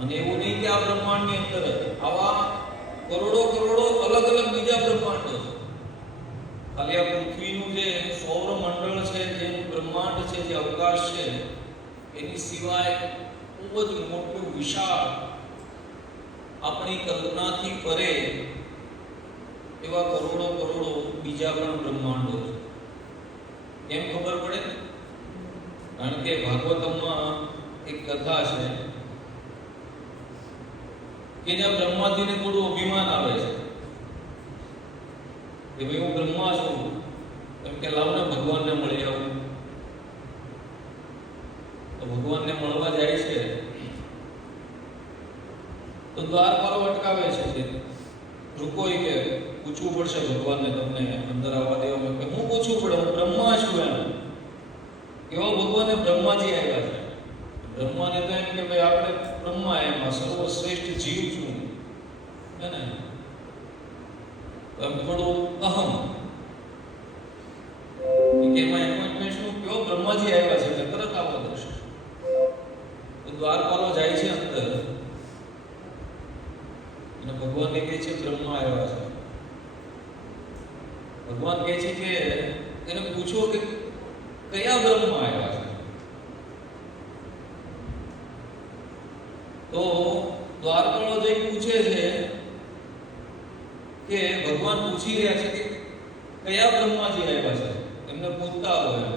અને એવું નહીં કે આ બ્રહ્માંડની અંદર આવા કરોડો કરોડો અલગ અલગ બીજા બ્રહ્માંડો છે. ખાલી આ પૃથ્વીનું જે સૌર મંડળ છે, જે બ્રહ્માંડ છે, જે અવકાશ છે, એની સિવાય ખૂબ જ મોટું વિશાળ આપણી કલ્પનાથી પરે એવા કરોડો કરોડો બીજા પણ બ્રહ્માંડો છે. કેમ ખબર પડે? કારણ કે ભાગવતમાં એક કથા છે કે જ્યાં બ્રહ્માજીને થોડું અભિમાન આવે છે કે ભાઈ હું બ્રહ્મા છું, એમ કે લાવને ભગવાનને મળી આવું. તો ભગવાનને મળવા જાય છે તો દ્વારપાલો અટકાવે છે કે રૂકો, કે પૂછવું પડશે ભગવાનને, તમને અંદર આવવા દેવા. કે હું પૂછવું પડે, હું બ્રહ્મા છું એમ. એવા ભગવાને બ્રહ્માજી આવ્યા છે. બ્રહ્માને તો એમ કે ભાઈ આપણે બ્રહ્મા એમ સર્વશ્રેષ્ઠ જીવ છું, હે ને, એમ થોડું અહમ કે એમાં એપોઇન્ટમેન્ટ શું કયો બ્રહ્માજી આવ્યા છે એટલે તરત આવવા દેશે. તો દ્વારપાલો જાય છે અંદર અને ભગવાનને કહે છે બ્રહ્મા આવ્યા છે. ભગવાન કહે છે કે એને પૂછો કે કયા બ્રહ્મા આવ્યા છે. તો દ્વારપાલો જઈ પૂછે છે કે ભગવાન પૂછી રહ્યા છે કે કયા બ્રહ્માજી આવ્યા છે. એમને પૂછતા હોય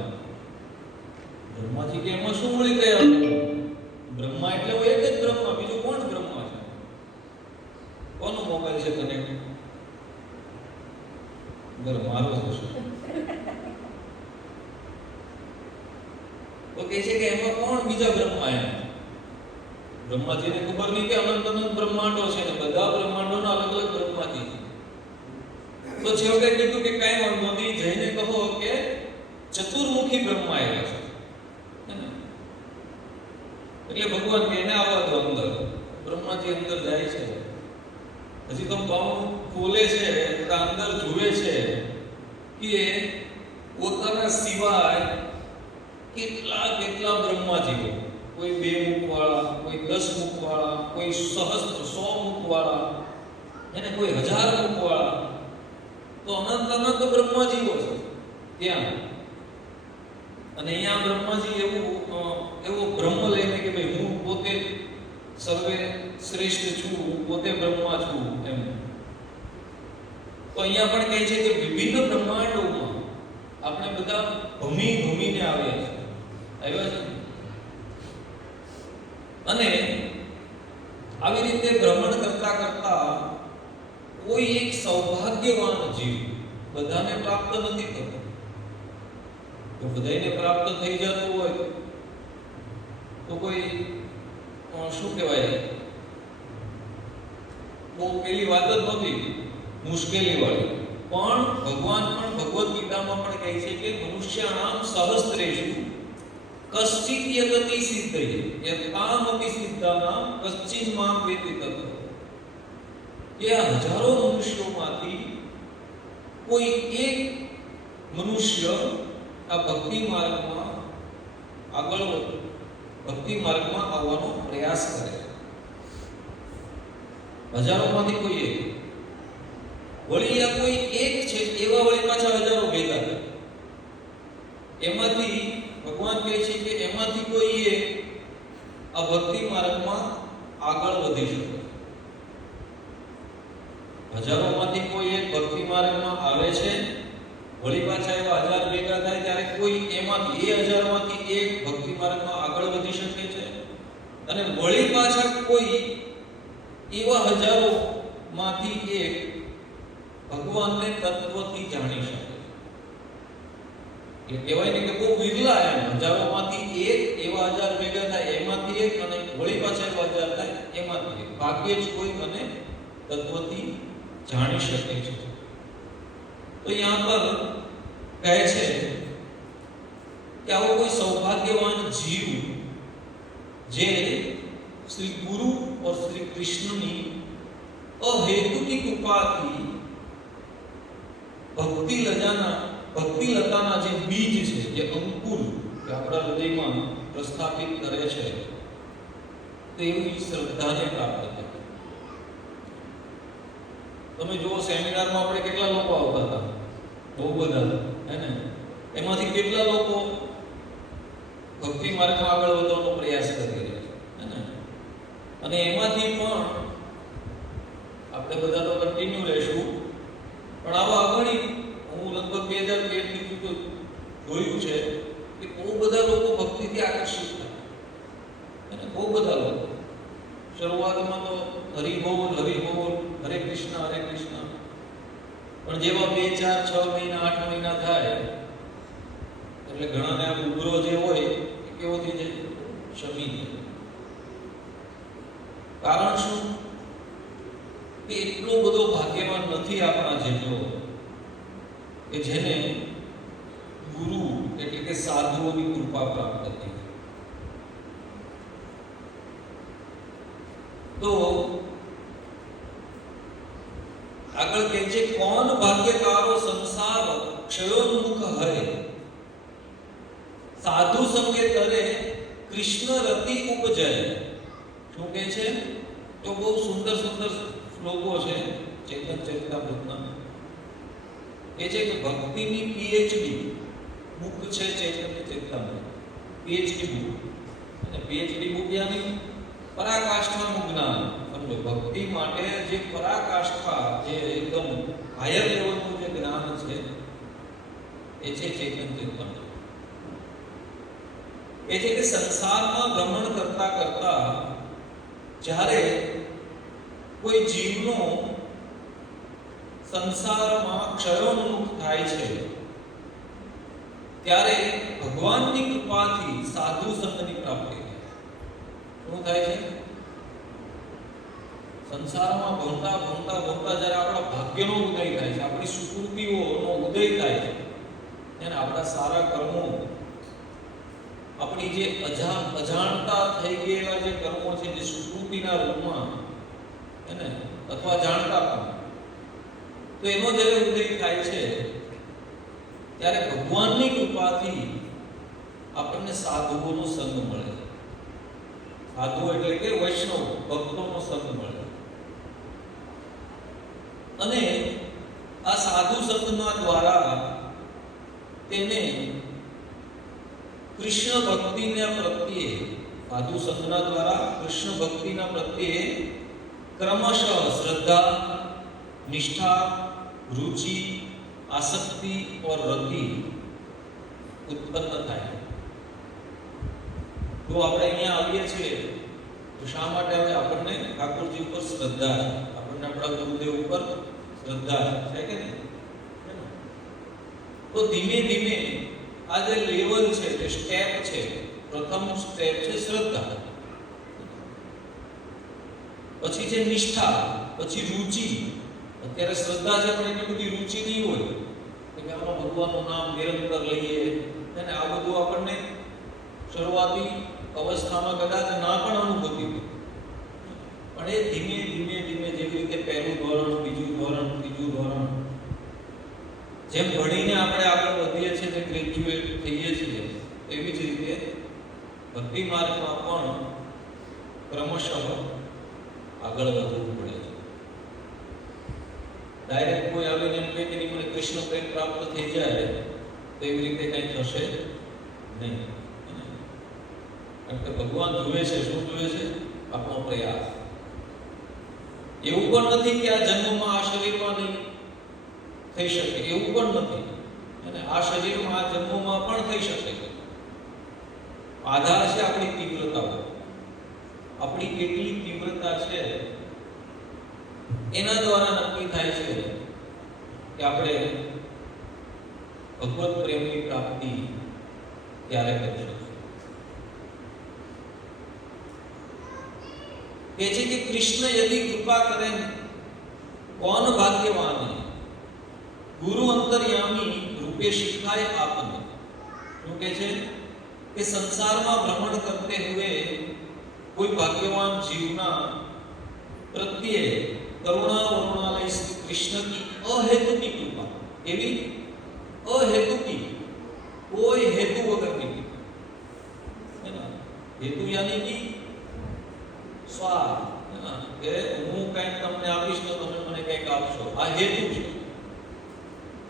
બ્રહ્માજી કે એમાં શું મળી ગયા? બ્રહ્મા એટલે હોય એક જ બ્રહ્મા, બીજું કોણ બ્રહ્મા છે? કોનો મોબાઈલ છે કનેક્ટ? બર મારો હશે. તો કહે છે કે એમાં કોણ બીજા બ્રહ્મા? એમ બ્રહ્માજીને ખબર નહીં કે અનંત અનંત બ્રહ્માંડો છે ને બધા બ્રહ્માંડોના અલગ અલગ બ્રહ્માજી છે. તો છેવટે કીધું કે કઈ વાંધો નહીં, જઈને કહો કે ચતુર્મુખી બ્રહ્મા આવ્યા છે. એટલે ભગવાન કે એને આવવા દો અંદર. બ્રહ્માજી અંદર જાય છે, હજી તો પાઉં ખોલે છે તો અંદર જુએ છે કે પોતાના સિવાય કેટલા કેટલા બ્રહ્માજીઓ, કોઈ 2 મુખ વાળા, કોઈ 10 મુખ વાળા, કોઈ સહસ્ત્ર 100 મુખ વાળા, એને કોઈ 1000 મુખ વાળા. તો અનંત અનંત બ્રહ્માજીઓ છે ત્યાં. અને અહીંયા બ્રહ્માજી એવો બ્રહ્મ લઈને કે ભાઈ હું પોતે સર્વે શ્રેષ્ઠ છું, પોતે બ્રહ્મા છું એમ. તો અહીંયા પણ કહે છે કે વિભિન્ન બ્રહ્માંડોમાં આપણે બધા ભમીને આવ્યા છે. અને આવી રીતે ભ્રમણ કરતા કરતા કોઈ એક સૌભાગ્યવાન જીવ, બધાને પ્રાપ્ત નથી થતો. તો બધાને પ્રાપ્ત થઈ જતું હોય તો કોઈ શું કહેવાય, બહુ પેલી વાત જ નથી, મુશ્કેલી વાળી. પણ ભગવાન પણ ભગવદ્ ગીતામાં પણ કહે છે કે મનુષ્યાણામ સહસ્ત્રેષુ કશ્ચિત યતતિ સિદ્ધયે યતામપી સિદ્ધાનામ કશ્ચિન મામ વેતિ તત્વ. કે આ હજારો મનુષ્યોમાંથી કોઈ એક મનુષ્ય આ ભક્તિ માર્ગમાં આવવાનો પ્રયાસ કરે. હજારોમાંથી કોઈ એક. વળી આ કોઈ એક છે, એવા વળી પાછા હજારો ભેગા થાય. એમાંથી ભગવાન કહે છે કે એમાંથી કોઈ એક આ ભક્તિ માર્ગમાં આગળ વધી શકે. હજારોમાંથી કોઈ એક ભક્તિ માર્ગમાં આવે છે, વળી પાછા એવા 1000 ભેગા થાય ત્યારે કોઈ એમાંથી 1000માંથી એક ભક્તિ માર્ગમાં આગળ વધી શકે છે. અને વળી પાછા કોઈ એવા હજારોમાંથી એક ભગવાનને તત્વથી જાણી શકે. એટલે કહેવાય ને કે બહુ વિરલા એમ. હજારોમાંથી એક, એવા 1000 ભેગા થાય એમાંથી એક, અને વળી પાછા એવા 1000 થાય એમાંથી એક. ભાગ્યે જ કોઈ મને તત્વથી જાણી શકે છે. તો यहाँ पर કહે છે કે આવો કોઈ સૌભાગ્યવાન જીવ જે શ્રી ગુરુ और श्री कृष्णની અહેતુકી કૃપાથી ભક્તિ લતાના જે બીજ છે, જે અંકુર, કે આપણા હૃદયમાં પ્રસ્થાપિત કરે છે તો એવી શ્રદ્ધાને પ્રાપ્ત થાય. તમે જુઓ સેમિનારમાં આપણે કેટલા લોકો આવતા હતા, બહુ બધા, હે ને? એમાંથી કેટલા લોકો ભક્તિ માર્ગમાં આગળ વધવાનો પ્રયાસ કરી રહ્યા છે, હે ને? અને એમાંથી પણ આપણે બધા તો કન્ટિન્યુ રહેશું, પણ આવા અગણિત, હું લગભગ 2013 થી જોયું છે કે બહુ બધા લોકો ભક્તિથી આકર્ષિત થાય, અને બહુ બધા લોકો શરૂઆતમાં તો હરિ બોલ, હરે કૃષ્ણ, પણ જેવા 2, 4, 6 મહિના, 8 મહિના થાય એટલે ઘણાને આ ઉગ્રો જે હોય એ કેવો થઈ જાય, શમી જાય. કારણ શું? કે એટલો બધો ભાગ્યવાન નથી આપણા જેટલો કે જેને ગુરુ એટલે કે સાધુઓની કૃપા પ્રાપ્ત થઈ. તો આગળ કહે છે, કોણ ભાગ્યકારો સંસાર ક્ષયોન્મુખ હરે, સાધુ સંગે તરે કૃષ્ણ રતિ ઉપજય. શું કહે છે? તો બહુ સુંદર શ્લોકો છે ચૈતન્ય ચરિતામૃતના. એ છે કે ભક્તિની પીએચડી બુક છે ચૈતન્ય ચરિતામૃત, પીએચડી બુક. અને પીએચડી બુક યાની પરાકાષ્ઠાનું જ્ઞાન. સમજો, ભક્તિ માટે જે પરાકાષ્ઠા, જે એકદમ હાયર લેવલનું જે જ્ઞાન છે એ છે ચૈતન્ય ચરિતામૃત. એ છે કે સંસારમાં ભ્રમણ કરતા કરતા જ્યારે કોઈ જીવનો સંસારમાં ક્ષયોન્મુખ થાય છે ત્યારે ભગવાનની કૃપાથી સાધુ સંતની પ્રાપ્તિ થાય. શું થાય છે? સંસારમાં ભણતા જ્યારે આપણા ભાગ્યનો ઉદય થાય છે, આપણી સુકૃતિઓનો ઉદય થાય છે, અને આપણા સારા કર્મો, આપણી જે અજાણતા થઈ ગયેલા જે કર્મો છે, જે સુકૃતિના રૂપમાં, હે ને, અથવા જાણતા પણ, તો એનો જ્યારે ઉદય થાય છે ત્યારે ભગવાનની કૃપાથી આપણને સાધુઓનો સંગ મળે છે. સાધુ એટલે કે વૈષ્ણવ ભક્તોનો સંગ મળે. અને આ સાધુ સંગના દ્વારા તેને કૃષ્ણ ભક્તિના પ્રત્યે, સાધુ સંગના દ્વારા કૃષ્ણ ભક્તિના પ્રત્યે ક્રમશઃ શ્રદ્ધા, નિષ્ઠા, रुचि, आसक्ति और रति उत्पन्न થાય. તો આપણે અહીંયા આવીએ છીએ તો શા માટે આવે? આપણને ઠાકોરજી ઉપર શ્રદ્ધા છે, આપણને આપણા ગુરુદેવ ઉપર શ્રદ્ધા છે કે નહીં? તો ધીમે ધીમે આ જે લેવલ છે, જે સ્ટેપ છે, પ્રથમ સ્ટેપ છે શ્રદ્ધા, પછી છે નિષ્ઠા, પછી રુચિ. અત્યારે શ્રદ્ધા છે પણ એટલી બધી રુચિ નહીં હોય કે આમાં ભગવાનનું નામ નિરંતર લઈએ, અને આ બધું આપણને શરૂઆતી અવસ્થામાં કદાચ ના પણ અનુભૂતિ હોય, પણ એ ધીમે ધીમે જેવી રીતે પહેલું ધોરણ, બીજું ધોરણ, ત્રીજું ધોરણ, જેમ ભણીને આપણે આગળ વધીએ છીએ ને ગ્રેજ્યુએટ થઈએ છીએ, એવી જ રીતે ભક્તિ માર્ગમાં પણ ક્રમશઃ આગળ વધવું પડે છે. ડાયરેક્ટ કોઈ આવીને એમ કહે કે મને કૃષ્ણ પ્રેમ પ્રાપ્ત થઈ જાય તો એવી રીતે કંઈ થશે નહીં. કારણ કે ભગવાન જુએ છે, શું જુએ છે? આપણો પ્રયાસ. એવું પણ નથી કે આ જન્મમાં આ શરીરમાં નહીં થઈ શકે, એવું પણ નથી. અને આ શરીરમાં, આ જન્મમાં પણ થઈ શકે છે. આધાર છે આપણી તીવ્રતાઓ. આપણી કેટલી તીવ્રતા છે એના દ્વારા નક્કી થાય છે કે આપણે ભગવત પ્રેમની પ્રાપ્તિ ક્યારે કરી શકીશું. કહે છે કે કૃષ્ણ યદि કૃપા કરે કોણ ભાગ્યવાન હૈ, ગુરુ અંતર્યામી રૂપે શિખાય આપને. શું કહે છે? કે સંસારમાં ભ્રમણ કરતે હુએ કોઈ ભાગ્યવાન જીવના પ્રત્યે करुणा वरुणालय श्री कृष्ण की अहेतु की कृपा, एवी अहेतु की, कोई हेतु वगैरह की, है ना? यानी कि स्वार्थ, है ना, કે હું કંઈક તમને આપીશ તો તમે મને કંઈક આપશો, આ હેતુ છે.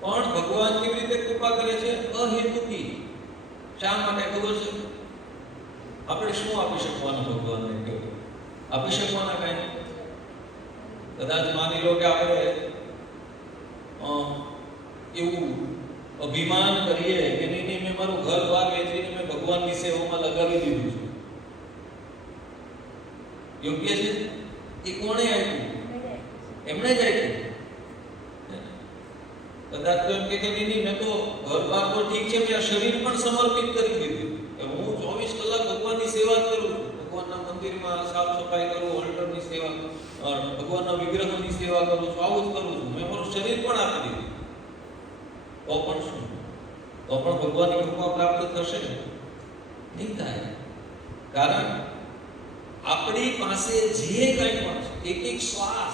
પણ ભગવાન કેવી રીતે કૃપા કરે છે? અહેતુકી. શા માટે ખબર છે? આપણે શું આપી શકવાનું ભગવાનને? કેવું આપી શકવાના? કાંઈ કદાચ માની લો કે આપણે એવું અભિમાન કરીએ કે નહીં મેં મારું ઘર બાર વેચીને મેં ભગવાનની સેવામાં લગાવી દીધું છે. યોગ્ય છે? એ કોણે આપ્યું? એમણે જ આપ્યું. કદાચ તો એમ કે નહીં મેં તો ઘર બાર તો ઠીક છે, મેં આ શરીર પણ સમર્પિત કરી દીધું. હું 24 કલાક ભગવાનની સેવા જ કરું છું. ભગવાનના મંદિરમાં સાફ સફાઈ કરું, ઓલ્ટરની સેવા, ભગવાનના વિગ્રહની સેવા કરું છું, આવું જ કરું છું. મેં મારું શરીર પણ આપી દીધું. તો પણ શું? તો પણ ભગવાનની કૃપા પ્રાપ્ત થશે? નહીં થાય. કારણ આપણી પાસે જે કંઈ પણ છે, એક એક શ્વાસ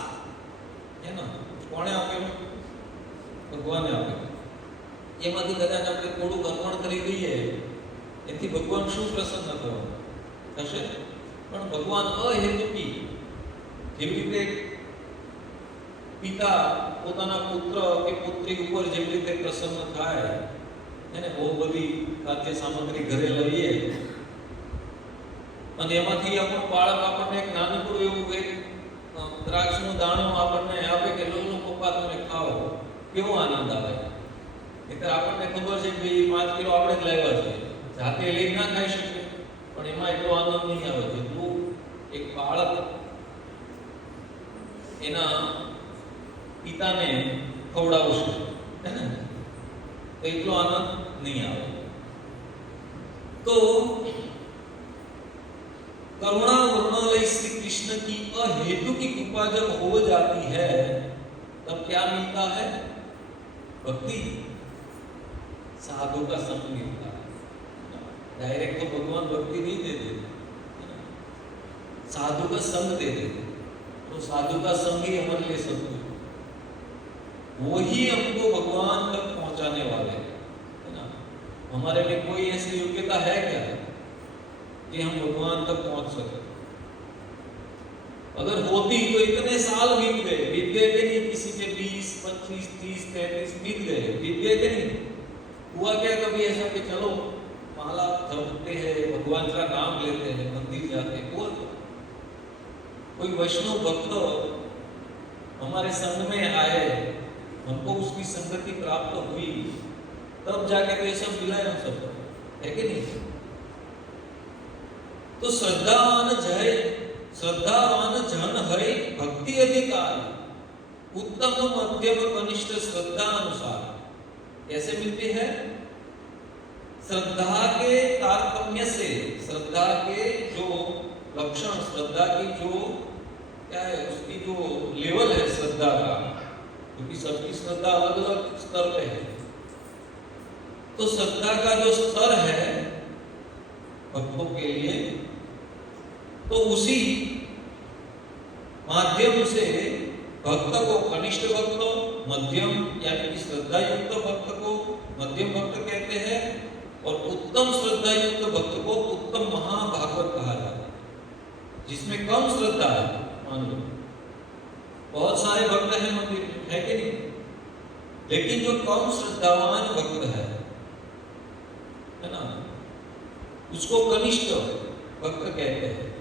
છે ને, કોણે આપેલું? ભગવાને આપેલું. એમાંથી કદાચ આપણે થોડું અર્પણ કરી દઈએ, એથી ભગવાન શું પ્રસન્ન થશે? પણ ભગવાન અહેતુકી, જેવી રીતે પિતા પોતાના પુત્ર કે પુત્રી ઉપર જેવી રીતે પ્રસન્ન થાય, એને બહુ બધી ખાદ્ય સામગ્રી ઘરે લઈએ અને એમાંથી આપણું બાળક આપણને એક નાનકડું એવું એક દ્રાક્ષનું દાણું આપણને આપે કે લો પપ્પા તમે ખાઓ, કેવો આનંદ આવે. એટલે આપણને ખબર છે કે 5 કિલો આપણે જ લાવ્યા છે, જાતે લઈ ના ખાઈ શકીએ, પણ એમાં એટલો આનંદ નહીં આવે જેટલું એક બાળક એના પિતાને ખવડાવશે, હે ને, તો એટલો આનંદ નહીં આવે. तो करुणा वर्णालय श्री कृष्ण की अहेतु की कृपा जब हो जाती है तब क्या मिलता है? भक्ति, साधु का संग मिलता है. डायरेक्ट तो भगवान भक्ति नहीं दे देते, साधु का संग दे देते. तो साधु का संग ही हमारे लिए सब कुछ, वो ही हमको भगवान तक पहुंचाने वाले हैं, है ना. हमारे में कोई ऐसी योग्यता है क्या कि हम भगवान तक पहुंच सके? अगर होती तो इतने साल बीत गए कि नहीं? किसी के 20, 25, 30, 33 बीत गए, बीत गए कि नहीं? हुआ क्या कभी ऐसा कि चलो माला जपते हैं, भगवान का नाम लेते हैं, मंदिर जाते हैं? हुआ? कोई वैष्णव भक्त हमारे संग में आए, हमको उसकी संगति प्राप्त हुई, तब जाके तो ये सब मिला है हम सबको, है कि नहीं? तो श्रद्धावान जन है भक्ति अधिकार, उत्तम मध्यम कनिष्ठ श्रद्धा अनुसार. कैसे मिलती है? श्रद्धा के तारतम्य से, श्रद्धा के जो लक्षण, श्रद्धा की जो क्या है, उसकी जो लेवल है श्रद्धा का, क्योंकि सबकी श्रद्धा अलग अलग स्तर पे है. तो श्रद्धा का जो स्तर है भक्तों के लिए, तो उसी माध्यम से भक्त को, कनिष्ठ भक्त, मध्यम यानी कि श्रद्धा युक्त भक्त को मध्यम भक्त कहते हैं, और उत्तम श्रद्धा युक्त भक्त को उत्तम महाभागवत कहा जाता है. जिसमें कम श्रद्धा है, मान लो बहुत सारे भक्त हैं मंदिर में, है कि नहीं, लेकिन जो कम श्रद्धावान भक्त है ना, उसको कनिष्ठ भक्त कहते हैं.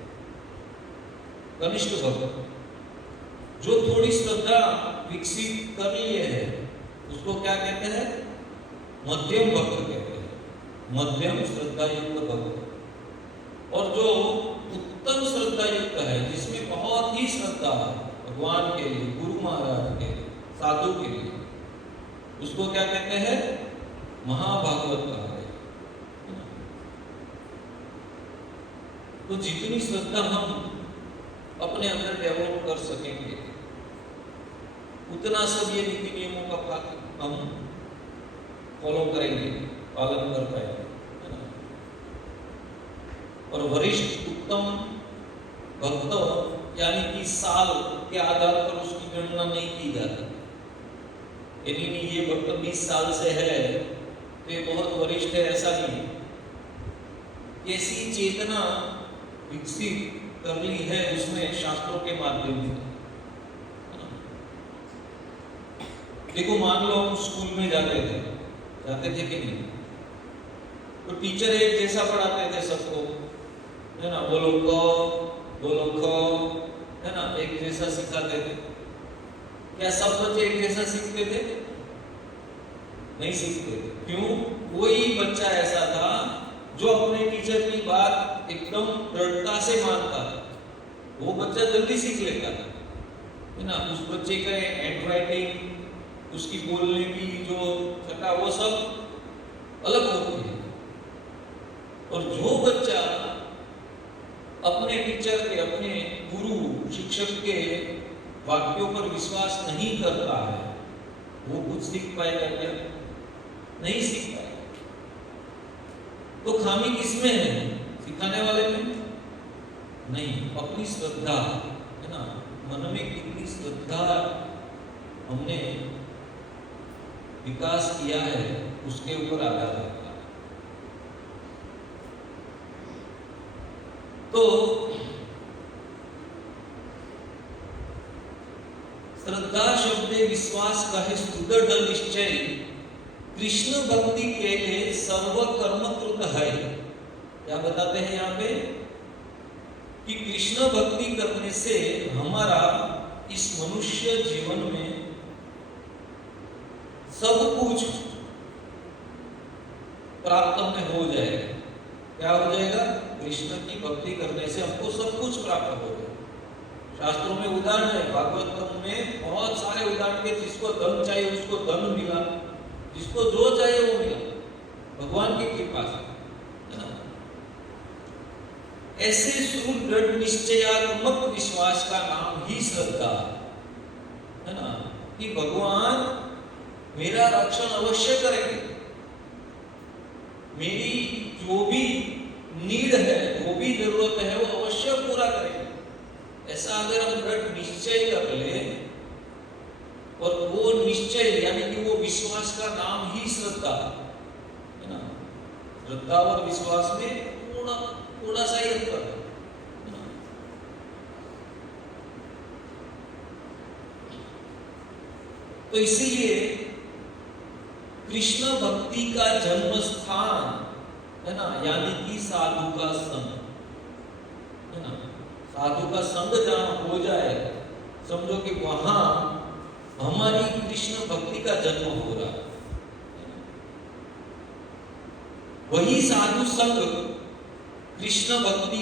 कनिष्ठ भक्त जो थोड़ी श्रद्धा विकसित कर लिए है, उसको क्या कहते हैं? मध्यम भक्त कहते हैं, मध्यम श्रद्धा युक्त भक्त. और जो उत्तम श्रद्धा युक्त है, जिसमें बहुत ही श्रद्धा है भगवान के लिए, गुरु महाराज के लिए, साधु के लिए, उसको क्या कहते हैं? महाभागवत कहा है. तो जितनी श्रद्धा हम अपने अंदर डेवलप कर सकेंगे, उतना सब ये नीति नियमों का हम फॉलो करेंगे, पालन कर पाएंगे. और वरिष्ठ उत्तम भक्त यानी कि साल के आधार पर उसकी गणना नहीं की जाती. यानी ये भक्त 20 साल से है तो ये बहुत वरिष्ठ है, ऐसा नहीं. कैसी चेतना विकसित कर ली है उसने शास्त्रों के माध्यम से। देखो मान लो हम स्कूल में जाते थे कि नहीं, तो टीचर एक जैसा पढ़ाते थे सबको, है ना, बोलो क बोलो ख, है ना, एक जैसा सिखाते थे। क्या सब बच्चे एक जैसा सीखते थे? नहीं सीखते थे। क्यों? कोई बच्चा ऐसा था जो अपने टीचर की बात एकदम दृढ़ता से मानता था, वो बच्चा जल्दी सीख लेता था, है ना। उस बच्चे का हैंड राइटिंग, उसकी बोलने की जो छटा, वो सब अलग होती है। और जो बच्चा अपने टीचर के, अपने गुरु शिक्षक के वाक्यों पर विश्वास नहीं करता है, वो कुछ सीख पाएगा क्या? नहीं सीख पाएगा। तो खामी किसमें है? सिखाने वाले में नहीं, अपनी श्रद्धा, है ना, मन में कितनी श्रद्धा हमने विकास किया है उसके ऊपर आधार रहता है। तो श्रद्धा शब्द विश्वास कहे सुदृढ़ निश्चय, कृष्ण भक्ति के लिए सर्व कर्म कृत है। क्या बताते हैं यहाँ पे? कि कृष्ण भक्ति करने से हमारा इस मनुष्य जीवन में सब कुछ प्राप्त हमें हो जाएगा। क्या हो जाएगा? कृष्ण की भक्ति करने से हमको सब कुछ प्राप्त हो जाएगा। शास्त्रों में उदाहरण है, भागवतम में बहुत सारे उदाहरण के, जिसको धन चाहिए उसको धन मिला, जिसको जो चाहिए वो मिला, भगवान की कृपा से, है ना। ऐसे सुदृढ़ निश्चयात्मक विश्वास का नाम ही श्रद्धा, है ना, कि भगवान मेरा रक्षण अवश्य करेंगे, मेरी जो भी नीड है, जो भी जरूरत है, वो अवश्य पूरा करेंगे। ऐसा अगर हम दृढ़ निश्चय कर ले, और वो निश्चय यानी कि वो विश्वास का नाम ही श्रद्धा, है ना। श्रद्धा और विश्वास में थोड़ा सा ही अंतर है। तो इसीलिए कृष्ण भक्ति का जन्म स्थान, है ना, यानी कि साधु का संग, है ना। साधु का संग जहां हो जाए, समझो कि वहां हमारी कृष्ण भक्ति का जन्म हो रहा है। वही साधु संग कृष्ण भक्ति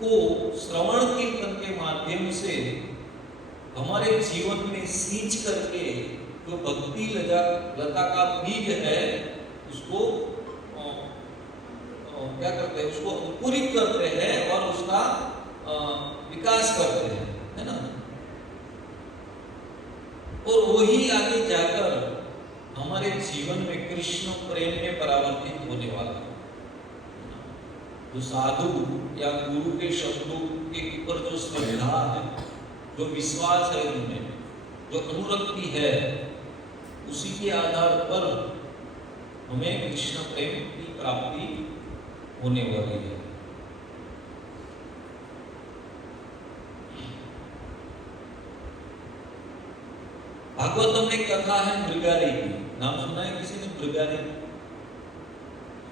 को श्रवण कीर्तन के माध्यम से हमारे जीवन में सींच करके जो भक्ति लता का बीज है उसको क्या करते हैं? उसको अंकुरित करते हैं और उसका विकास करते हैं, है ना। और वही आगे जाकर हमारे जीवन में कृष्ण प्रेम में परावर्तित होने वाला है। जो साधु या गुरु के शब्दों के ऊपर जो श्रद्धा है, जो विश्वास है, उनमें जो अनुरक्ति है, उसी के आधार पर हमें कृष्ण प्रेम की प्राप्ति होने वाली है। भागवतम में कथा है मृगारी की। नाम सुना है किसी ने? मृगारी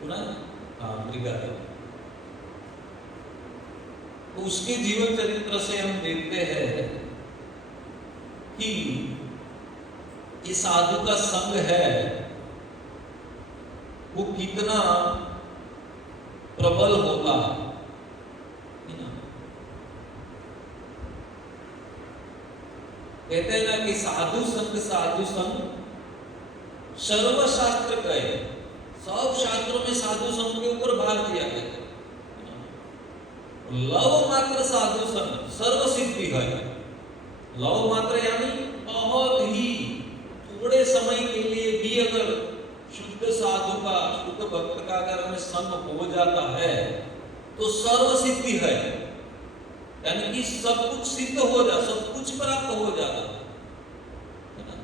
सुना? हाँ, मृगारी। तो उसके जीवन चरित्र से हम देखते हैं कि ये साधु का संग है वो कितना प्रबल होता है ना। कहते हैं ना कि साधु संग सर्वशास्त्र कहे, सब शास्त्रों में साधु संग के ऊपर भार दिया गया। लव मात्र साधु संग सर्व सिद्धि है। लव मात्र यानी बहुत ही थोड़े समय के लिए भी अगर शुद्ध साधु का, शुद्ध भक्त का अगर हमें संग हो जाता है तो सर्व सिद्धि है, यानी कि सब कुछ सिद्ध हो जाता, सब कुछ प्राप्त हो जाता है ना।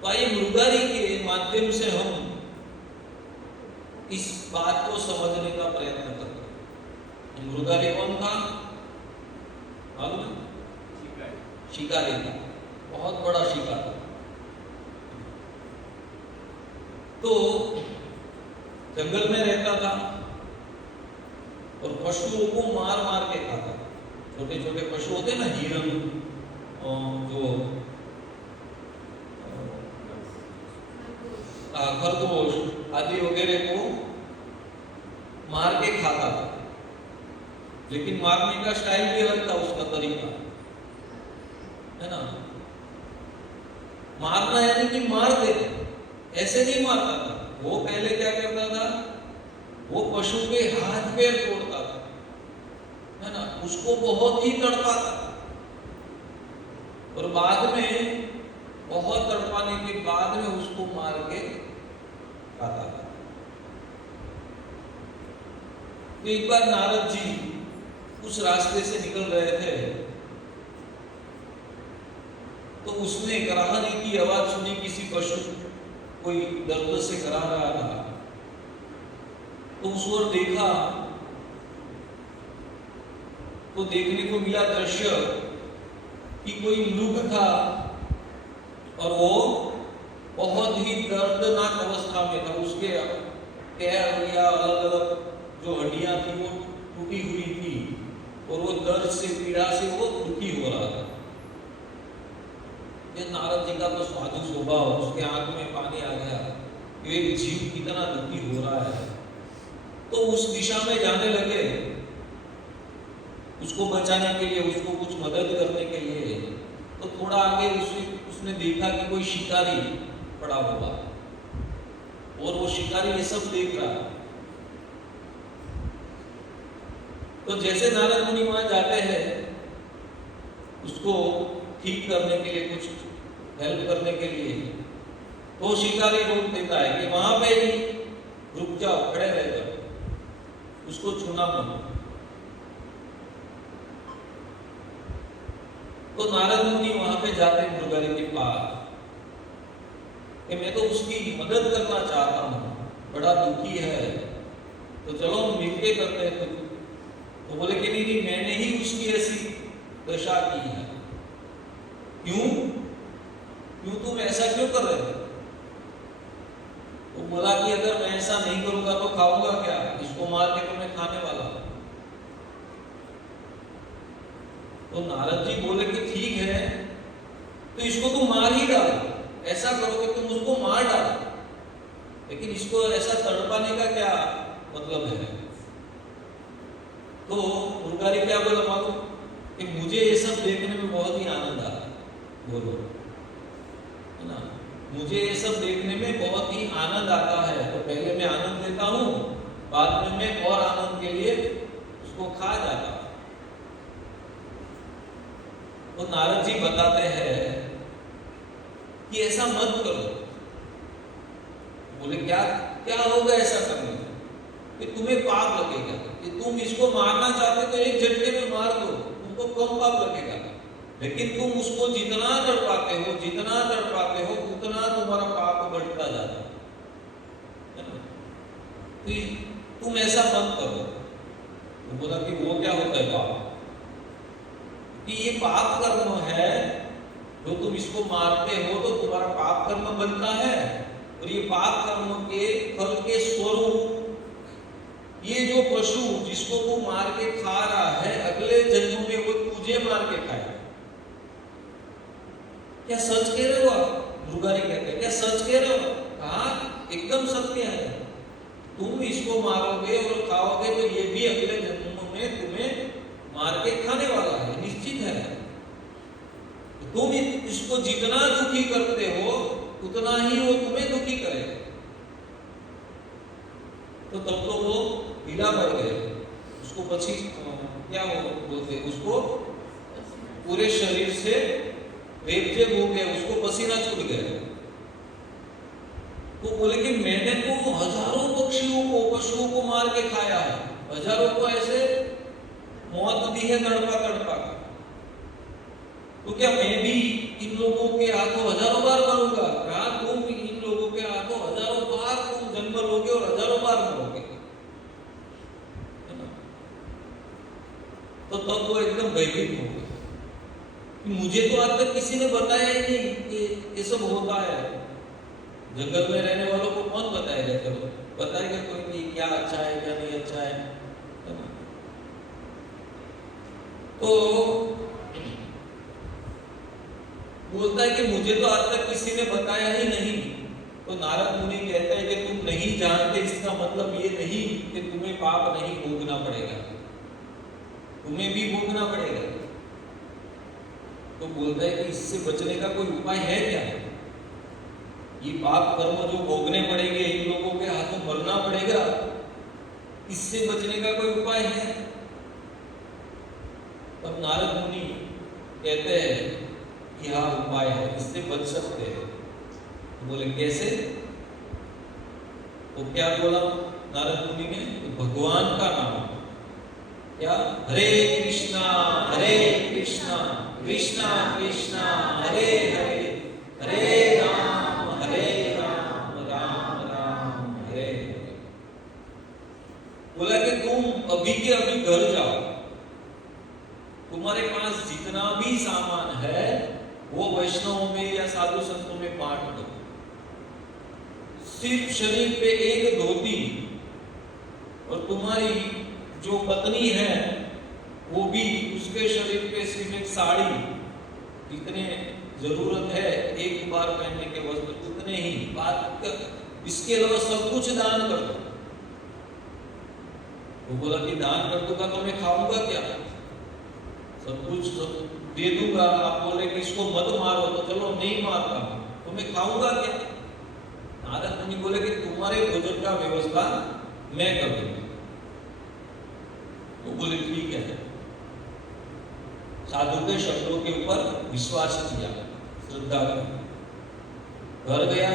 तो ये मृगारी के माध्यम से हम इस बात को समझने का प्रयत्न करते हैं। मृगारी कौन था मालूम है? शिकारी था, बहुत बड़ा शिकारी। तो जंगल में रहता था और पशुओं को मार मार के खाता था। छोटे छोटे पशु होते ना, हिरण, जो खरगोश आदि वगैरह को मार के खाता था। लेकिन मारने का स्टाइल भी अलग था, उसका तरीका, है ना। मारना यानी कि मार देते, ऐसे नहीं मारता था वो। पहले क्या करता था, वो पशु के हाथ पैर तोड़ता था, है ना, उसको बहुत ही तड़पाता था। और बाद में बहुत तड़पाने के बाद में उसको मार के खाता था। तो एक बार नारद जी उस रास्ते से निकल रहे थे, तो उसने कराहने की आवाज सुनी। किसी पशु कोई दर्द से करा रहा था, तो उस ओर देखा तो देखने को मिला दृश्य कि कोई मृग था और वो बहुत ही दर्दनाक अवस्था में था। उसके पैर या अलग अलग जो हड्डियां थी वो टूटी हुई थी और वो दर्द से, पीड़ा से वो दुखी हो रहा था। ये नारद जी का तो साधु स्वभाव, उसके आंख में पानी आ गया कि एक जीव कितना दुखी हो रहा है। तो उस दिशा में जाने लगे उसको बचाने के लिए, उसको कुछ मदद करने के लिए। तो थोड़ा आगे उसने देखा कि कोई शिकारी पड़ा हुआ और वो शिकारी ये सब देख रहा। तो जैसे नारद मुनि वहां जाते हैं उसको ठीक करने के लिए, कुछ हेल्प करने के लिए, तो शिकारी रोक देता है कि वहां पे ही रुक जाओ, खड़े रह जाओ, उसको छूना मत। तो नारद मुनि वहां पे जाते हैं मृगारी के पास कि मैं तो उसकी मदद करना चाहता हूँ, बड़ा दुखी है, तो चलो हम मिलके करते हैं। तो बोले कि नहीं, मैंने ही उसकी ऐसी दशा की है। क्यों क्यों तुम ऐसा क्यों कर रहे हो? तो बोला कि अगर मैं ऐसा नहीं करूंगा तो खाऊंगा क्या? इसको मार के तो मैं खाने वाला हूं। तो नारद जी बोले कि ठीक है, तो इसको तुम मार ही डालो। ऐसा करो कि तुम उसको मार डालो, लेकिन इसको ऐसा तड़पाने का क्या मतलब है? तो मृगारी क्या बोला मालूम? कि मुझे ये सब देखने में बहुत ही आनंद आता है। बोलो, है ना, मुझे ये सब देखने में बहुत ही आनंद आता है। तो पहले मैं आनंद लेता हूँ, बाद में मैं और आनंद के लिए उसको खा जाता हूँ। तो नारद जी बताते हैं कि ऐसा मत करो। बोले क्या क्या होगा ऐसा करने से? कि तुम्हें पाप लगेगा। कि तुम इसको मारना चाहते तो एक झटके में मार दो, तुमको कम पाप लगेगा। लेकिन तुम उसको जितना तड़पाते हो उतना तुम्हारा पाप बढ़ता जाता है। तो तुम ऐसा मत करो। तो बोला कि वो क्या होता है पाप? कि ये पाप कर्म है, जो तुम इसको मारते हो तो तुम्हारा पाप कर्म बनता है, और ये पाप कर्म के फल के स्वरूप ये जो पशु जिसको तू मार के खा रहा है, अगले जन्म में वो तुझे मार के खाएगा। क्या सच कह रहे हो आप? मृगारी कहते हैं, क्या सच कह रहे हो? हाँ, एकदम सत्य है। तुम इसको मारोगे और खाओगे तो ये भी अगले जन्म में तुम्हें मार के खाने वाला है, निश्चित है। तुम इसको जितना दुखी करते हो उतना ही वो तुम्हें दुखी करेगा। तो तब तो वो पीला पड़ गए, उसको पछी क्या बोलते, उसको पूरे शरीर से रेपजेब हो गया, उसको पसीना छूट गया। तो बोले कि मैंने तो हजारों पशुओं को मार के खाया है, हजारों को ऐसे मौत दी है तड़पा तड़पा। तो क्या मैं भी इन लोगों के हाथों हजारों बार मरूंगा? कहा तुम इन लोगों के हाथों हजारों बार तुम जन्म लोगे और हजारों बार मरोगे। तो तब वो एकदम भयभीत हो गया कि मुझे तो आज तक किसी ने बताया ही नहीं कि ये सब होता है। जंगल में रहने वालों को कौन बताएगा? चलो बताएगा कोई नहीं, क्या अच्छा है क्या नहीं अच्छा है ना? तो बोलता है कि मुझे तो आज तक किसी ने बताया ही नहीं। तो नारद मुनि कहते हैं कि तुम नहीं जानते, इसका मतलब ये नहीं कि तुम्हें पाप नहीं भोगना पड़ेगा, तुम्हें भी भोगना पड़ेगा। तो बोलता है कि इससे बचने का कोई उपाय है क्या? ये पाप कर्म जो भोगने पड़ेंगे, इन लोगों के हाथों मरना पड़ेगा, इससे बचने का कोई उपाय है? तब नारद मुनि कहते हैं कि हाँ उपाय है, इससे बच सकते हैं। बोले कैसे? तो क्या बोला नारद मुनि ने? तो भगवान का नाम, क्या? हरे कृष्णा कृष्णा कृष्णा हरे हरे, हरे राम राम राम हरे हरे। बोला कि तुम अभी के अभी घर जाओ, तुम्हारे पास जितना भी सामान है वो वैष्णव में या साधु संतों में बांट दो। सिर्फ शरीर पे एक धोती और तुम्हारी जो पत्नी है वो भी उसके शरीर पे सिर्फ एक साड़ी, जितने जरूरत है एक बार पहनने के वस्त्र उतने ही बात कर, इसके अलावा सब कुछ दान कर दो। वो बोला कि दान कर दूंगा तो मैं खाऊंगा क्या? सब कुछ दे दूंगा, आप बोले कि इसको मत मारो, तो चलो नहीं मारता, तो मैं खाऊंगा क्या? नारद मुनि बोले कि तुम्हारे भोजन का व्यवस्था मैं कर दूंगा। तो बोले ठीक है। साधु के शब्दों के ऊपर विश्वास किया, श्रद्धा की, घर गया,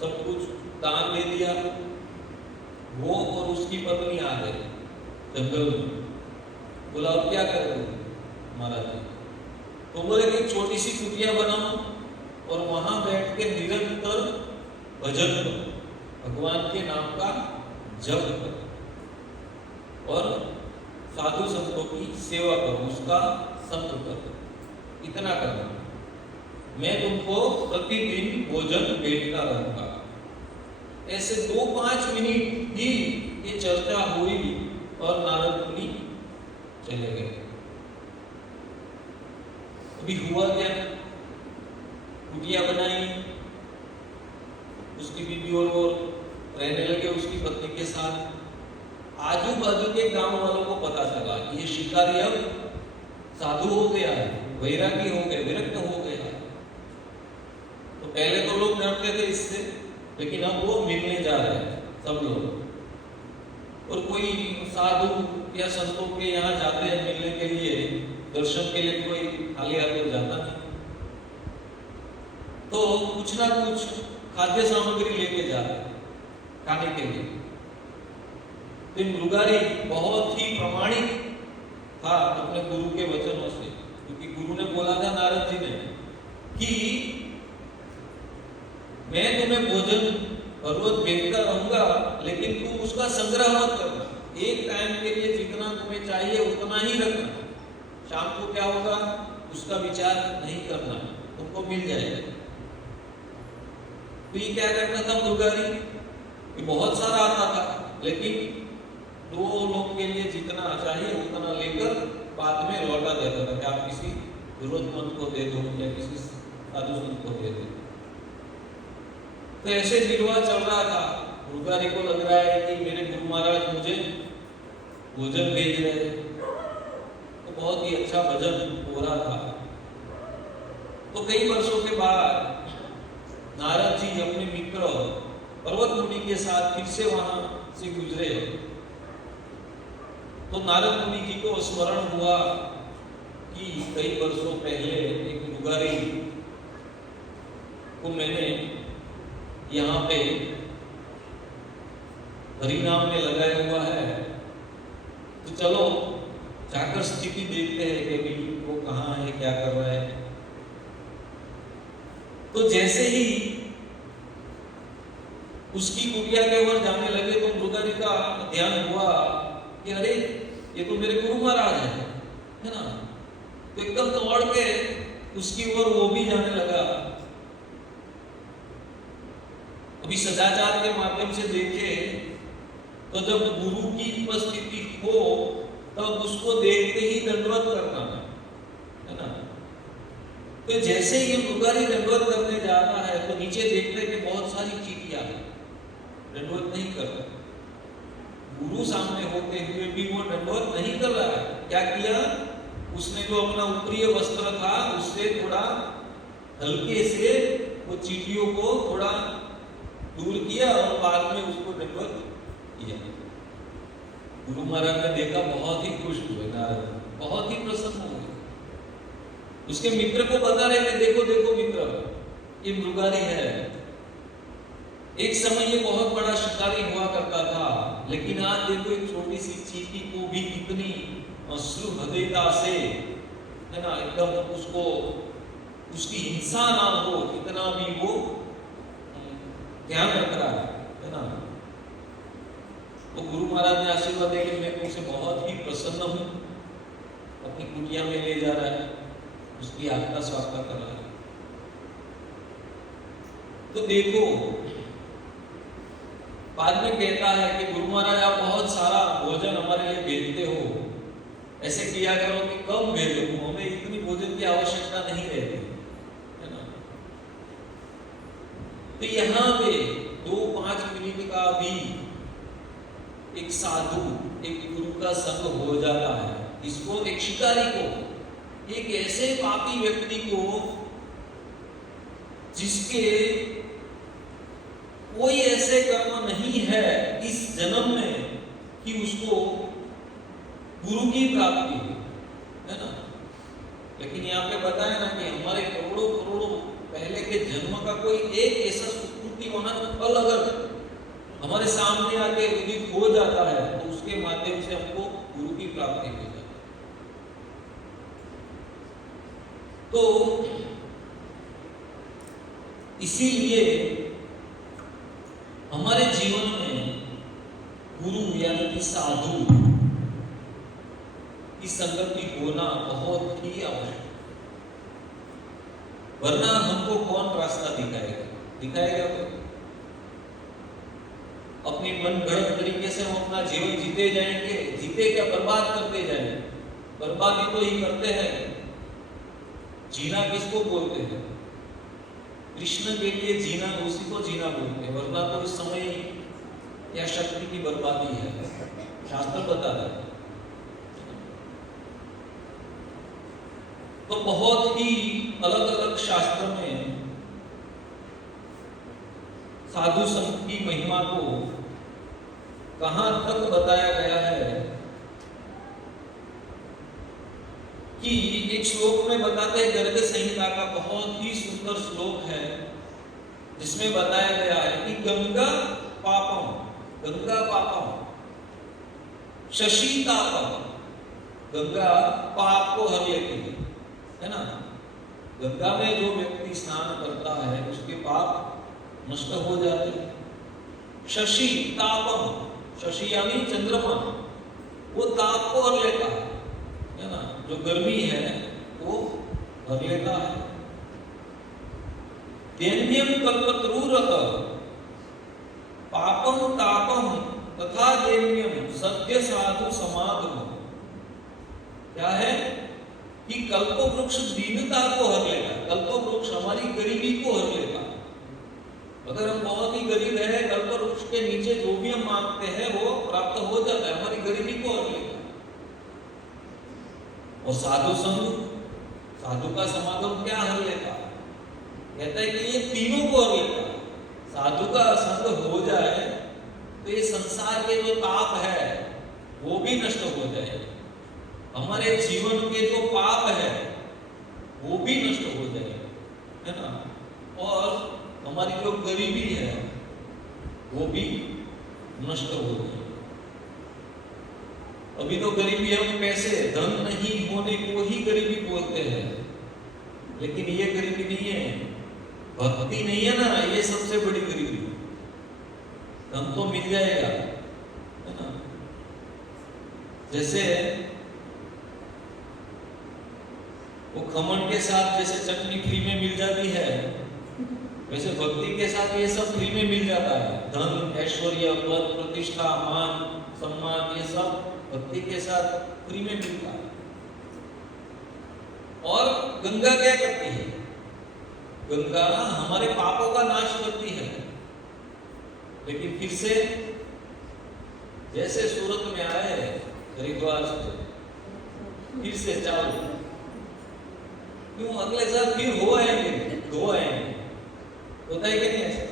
सब कुछ दान दे दिया। वो और उसकी पत्नी आ गए जंगल में। बोला अब क्या करोगे महाराज जी? तो बोले कि छोटी सी कुटिया बनाओ और वहां बैठ के निरंतर भजन करो, भगवान के नाम का जप करो और साधु संतों की सेवा करो, उसका संग करो, इतना करना। मैं तुमको प्रतिदिन भोजन भेजता रहूंगा। ऐसे 2-5 मिनट ही ये चर्चा हुई और नारद मुनि चले गए। अभी हुआ क्या? कुटिया बनाई, उसकी बीवी और वो रहने लगे उसकी पत्नी के साथ। आजू बाजू के गांव वालों को पता चला कि ये शिकारी अब साधु हो गया है, वैरागी हो गया, विरक्त हो गया। तो पहले तो लोग डरते थे इससे, लेकिन अब वो मिलने जा रहे हैं सब लोग। और कोई साधु या संतों के यहाँ जाते हैं मिलने के लिए, दर्शन के लिए, कोई खाली हाथ जाता नहीं, तो कुछ ना कुछ खाद्य सामग्री लेके जाते खाने के लिए। तो मृगारी बहुत ही प्रमाणिक था अपने गुरु के वचनों से, क्योंकि गुरु ने बोला था नारद जी ने कि मैं तुम्हें भोजन पर्वत भेजता रहूंगा, लेकिन तुम उसका संग्रह मत करना, एक टाइम के लिए जितना तुम्हें चाहिए उतना ही रखना, शाम को क्या होगा उसका विचार नहीं करना, तुमको मिल जाएगा। तो ये क्या करता था मृगारी? ये बहुत सारा आता था, लेकिन 2 लोग के लिए जितना चाहिए उतना लेकर बाद में लौटा देता था कि आप किसी जरूरतमंद को दे दो या किसी साधु संत को दे दो। तो ऐसे निर्वाह चल रहा था। मृगारी को लग रहा है कि मेरे गुरु महाराज मुझे भोजन भेज रहे हैं, तो बहुत ही अच्छा भजन हो रहा था। तो कई वर्षों के बाद नारद जी अपने मित्र पर्वत मुनि के साथ फिर से वहां से गुजरे। तो नारद मुनि जी को स्मरण हुआ कि कई वर्षों पहले एक मृगारी को मैंने यहाँ पे हरिनाम में लगाया हुआ है, तो चलो जाकर स्थिति देखते हैं कि भी वो कहाँ है, क्या कर रहा है। तो जैसे ही उसकी कुटिया के ओर जाने लगे तो मृगारी का ध्यान हुआ कि अरे ये तो मेरे गुरु महाराज तो एकदम दौड़ के उसकी ओर वो भी जाने लगा। अभी सदाचार के माध्यम से देखे तो जब गुरु की उपस्थिति हो तब उसको देखते ही दंडवत करना है ना। तो जैसे ही मुगारी दंडवत करने जाता है तो नीचे देखते कि बहुत सारी चीटियां दंडवत नहीं कर रहा। गुरु सामने होते हुए भी वो दंडवत नहीं कर रहा है। क्या किया उसने? जो अपना ऊपरी वस्त्र था उससे थोड़ा हल्के से वो चीटियों को थोड़ा दूर किया और बाद में उसको दंडवत किया। गुरु महाराज ने देखा, बहुत ही खुश हुए नारद, बहुत ही प्रसन्न हुए। उसके मित्र को बता रहे थे, देखो देखो मित्र, ये मृगारी है। एक समय ये बहुत बड़ा शिकारी हुआ करता था, लेकिन आज देखो एक छोटी सी चींटी को भी कितनी सुहृदयता से, है ना, एकदम उसको उसकी हिंसा ना हो, इतना भी वो ध्यान रख रहा है ना। तो गुरु महाराज ने आशीर्वाद दिया कि मैं तुमसे बहुत ही प्रसन्न हूं। अपनी कुटिया में ले जा रहा है, उसकी आत्मा स्वागत कर रहा है। तो देखो बाद में कहता है कि गुरु महाराज आप बहुत सारा भोजन हमारे लिए भेजते हो, ऐसे किया करो कि कम भेजो, हमें इतनी भोजन की आवश्यकता नहीं रहती, है ना। तो यहाँ पे 2-5 मिनट का भी एक साधु, एक गुरु का संग हो जाता है। इसको, एक शिकारी को, एक ऐसे पापी व्यक्ति को जिसके कोई ऐसे कर्म नहीं है इस जन्म में कि उसको गुरु की प्राप्ति हो, है ना। लेकिन यहाँ पे बताया ना कि हमारे करोड़ों करोड़ों पहले के जन्म का कोई एक ऐसा सुकृति होना, फल अगर हमारे सामने आके उदित हो जाता है तो उसके माध्यम से हमको गुरु की प्राप्ति हो जाती है। तो इसीलिए हमारे जीवन में गुरु यानी कि साधु की संगति होना बहुत ही आवश्यक है। वरना हमको कौन रास्ता दिखाएगा तो अपनी मन गढ़ंत तरीके से हम अपना जीवन जीते जाएंगे, जीते क्या बर्बाद करते जाएंगे। बर्बादी तो ही करते हैं। जीना किसको बोलते हैं? कृष्ण के लिए जीना, उसी को जीना बोलते हैं, वरना तो इस समय या शक्ति की बर्बादी है, शास्त्र बताता है। तो बहुत ही अलग अलग शास्त्र में साधु संत की महिमा को कहां तक बताया गया है कि एक श्लोक में बताते हैं, गर्ग संहिता का बहुत ही सुंदर श्लोक है जिसमें बताया गया है कि गंगा पापम शशि तापम, गंगा पाप को हर लेती है ना। गंगा में जो व्यक्ति स्नान करता है उसके पाप नष्ट हो जाते हैं। शशि तापम, शशि यानी चंद्रमा, वो ताप को हर लेता है ना, जो गर्मी है वो हर लेता है। दैन्यम कल्पतरुरत पापम तापम तथा दैन्यम सत्य साधु समागम। क्या है कि कल्प वृक्ष दीनता को हर लेता है। कल्प वृक्ष हमारी गरीबी को हर लेता है। अगर हम बहुत ही गरीब है, कल्प वृक्ष के नीचे जो भी हम मांगते हैं वो प्राप्त हो जाता है, हमारी गरीबी को हर लेता है। और साधु संग, साधु का समागम क्या हर लेता है? कहता है कि ये तीनों को हर लेता है। साधु का संग हो जाए तो ये संसार के जो ताप है वो भी नष्ट हो जाएगा, हमारे जीवन के जो पाप है वो भी नष्ट हो जाएगा, है ना। और हमारी जो गरीबी है वो भी नष्ट हो जाएगी। अभी तो गरीबी हम पैसे, धन नहीं होने को ही गरीबी बोलते हैं, लेकिन ये गरीबी नहीं है, भक्ति नहीं है ना, ये सबसे बड़ी गरीबी। धन तो मिल जाएगा, है ना। जैसे वो खमण के साथ जैसे चटनी फ्री में मिल जाती है, वैसे भक्ति के साथ ये सब फ्री में मिल जाता है। धन, ऐश्वर्य, पद, प्रतिष्ठा, मान, सम्मान, ये सब भक्ति के साथ फ्री में मिलता है। और गंगा क्या करती है? गंगा हमारे पापों का नाश करती है। लेकिन फिर से जैसे सूरत में आए हरिद्वार से, फिर से चालू, क्यों अगले साल फिर हो आएंगे, होता है कि नहीं ऐसा?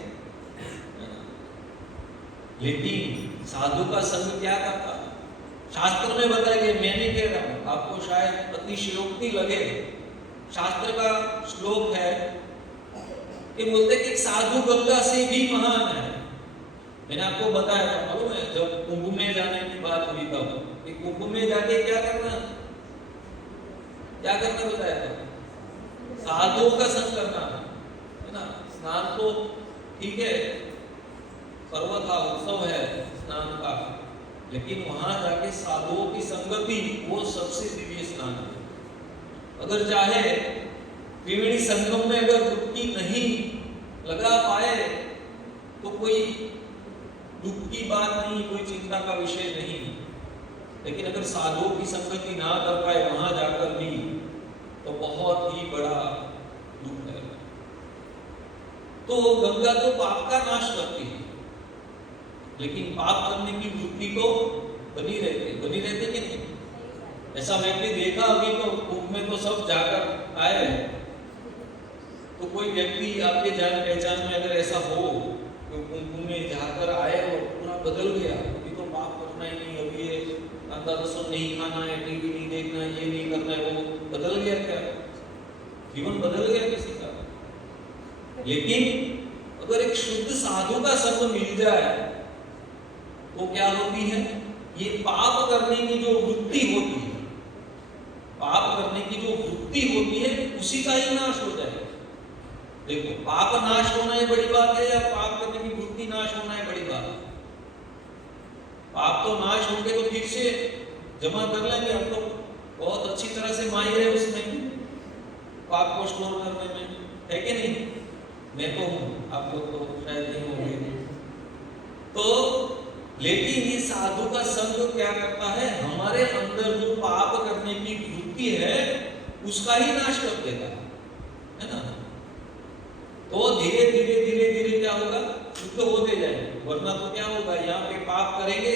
लेकिन साधु का संग क्या करता है? शास्त्र में बताया गया, मैं नहीं कह रहा हूं, आपको शायद अतिशयोक्ति लगे। शास्त्र का श्लोक है कि बोलते कि साधु गंगा से भी महान है। मैंने आपको बताया था, मालूम है, जब कुंभ में जाने की बात हुई तब कि कुंभ में जाके क्या करना बताया था? साधुओं का संग करना है ना। स्नान तो ठीक है, पर्व था, उत्सव है स्नान का, लेकिन वहां जाके साधुओं की संगति वो सबसे दिव्य स्नान है। अगर चाहे त्रिवेणी संगम में अगर डुबकी नहीं लगा पाए तो कोई दुख की बात नहीं, कोई चिंता का विषय नहीं, लेकिन अगर साधुओं की संगति ना कर पाए वहां जाकर भी तो बहुत ही बड़ा दुख है। तो गंगा तो पाप का नाश करती है, लेकिन पाप करने की वृत्ति तो बनी रहती कि नहीं? ऐसा व्यक्ति देखा अभी तो कुंभ में तो सब जाकर आए, तो कोई व्यक्ति आपके जान पहचान में अगर ऐसा हो तो कुंभ में जाकर आए और पूरा बदल गया, अभी तो पाप करना ही नहीं, अभी ये अंधा रसम नहीं खाना है, टीवी नहीं देखना है, ये नहीं करना है, वो बदल गया, क्या जीवन बदल गया किसी का? लेकिन अगर एक शुद्ध साधु का संग मिल जाए तो क्या होती है? ये पाप करने की जो वृत्ति होती है, उसी का ही नाश हो जाए। देखो, पाप नाश होना ही बड़ी बात है या पाप करने की वृत्ति नाश होना ही बड़ी बात है? पाप तो नाश होंगे तो फिर से जमा कर लेंगे, हम तो बहुत अच्छी तरह से माहिर है उसमें, पाप को स्टोर करने में, है कि नहीं? मैं तो हूं, आप लोग तो शायद नहीं होंगे। तो लेकिन ये साधु का संग क्या करता है? हमारे अंदर जो पाप करने की वृत्ति है उसका ही नाश कर देता है ना। तो धीरे धीरे क्या होगा? शुद्ध होते जाएंगे। वरना तो क्या होगा, यहाँ पे पाप करेंगे,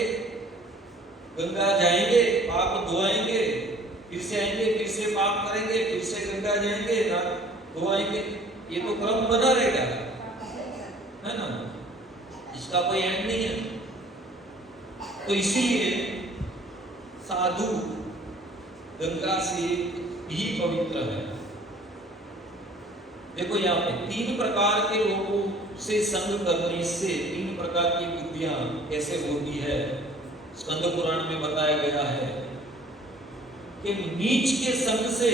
गंगा जाएंगे, पाप धोआएंगे, फिर से आएंगे, फिर से पाप करेंगे, फिर से गंगा जाएंगे, धोआएंगे, ये तो क्रम बना रहेगा, है ना, इसका कोई एंड नहीं है। तो इसीलिए साधु गंगा से भी पवित्र है। देखो यहाँ पे 3 प्रकार के लोगों से संग करने से 3 प्रकार की बुद्धियां कैसे होती है, स्कंद पुराण में बताया गया है कि नीच के संग से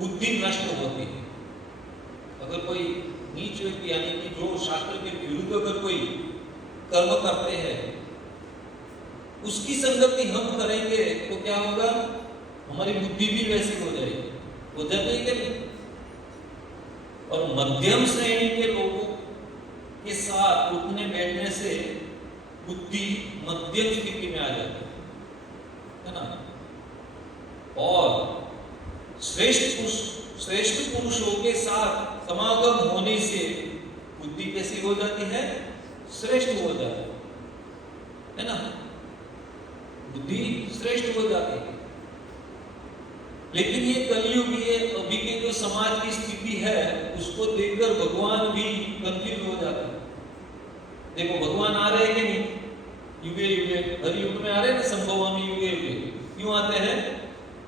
बुद्धि नष्ट होती है। अगर कोई नीच व्यक्ति, यानी कि जो शास्त्र के विरुद्ध अगर कोई कर्म करते हैं, उसकी संगति हम करेंगे तो क्या होगा? हमारी बुद्धि भी वैसी हो जाएगी, हो जाती है कि नहीं? और मध्यम श्रेणी के लोगों के साथ उठने बैठने से बुद्धि मध्यम स्थिति में आ जाती है ना। और श्रेष्ठ पुरुषों के साथ समागम होने से बुद्धि कैसी हो जाती है? श्रेष्ठ हो जाती है ना, बुद्धि श्रेष्ठ हो जाती है। लेकिन ये कलयुग, ये अभी के जो समाज की स्थिति है उसको देखकर भगवान भी कंफ्यूज हो जाता है। देखो, भगवान आ रहे हैं कि नहीं? युगे युगे, हर युग में आ रहे हैं ना, संभवामि युगे युगे। क्यों आते हैं?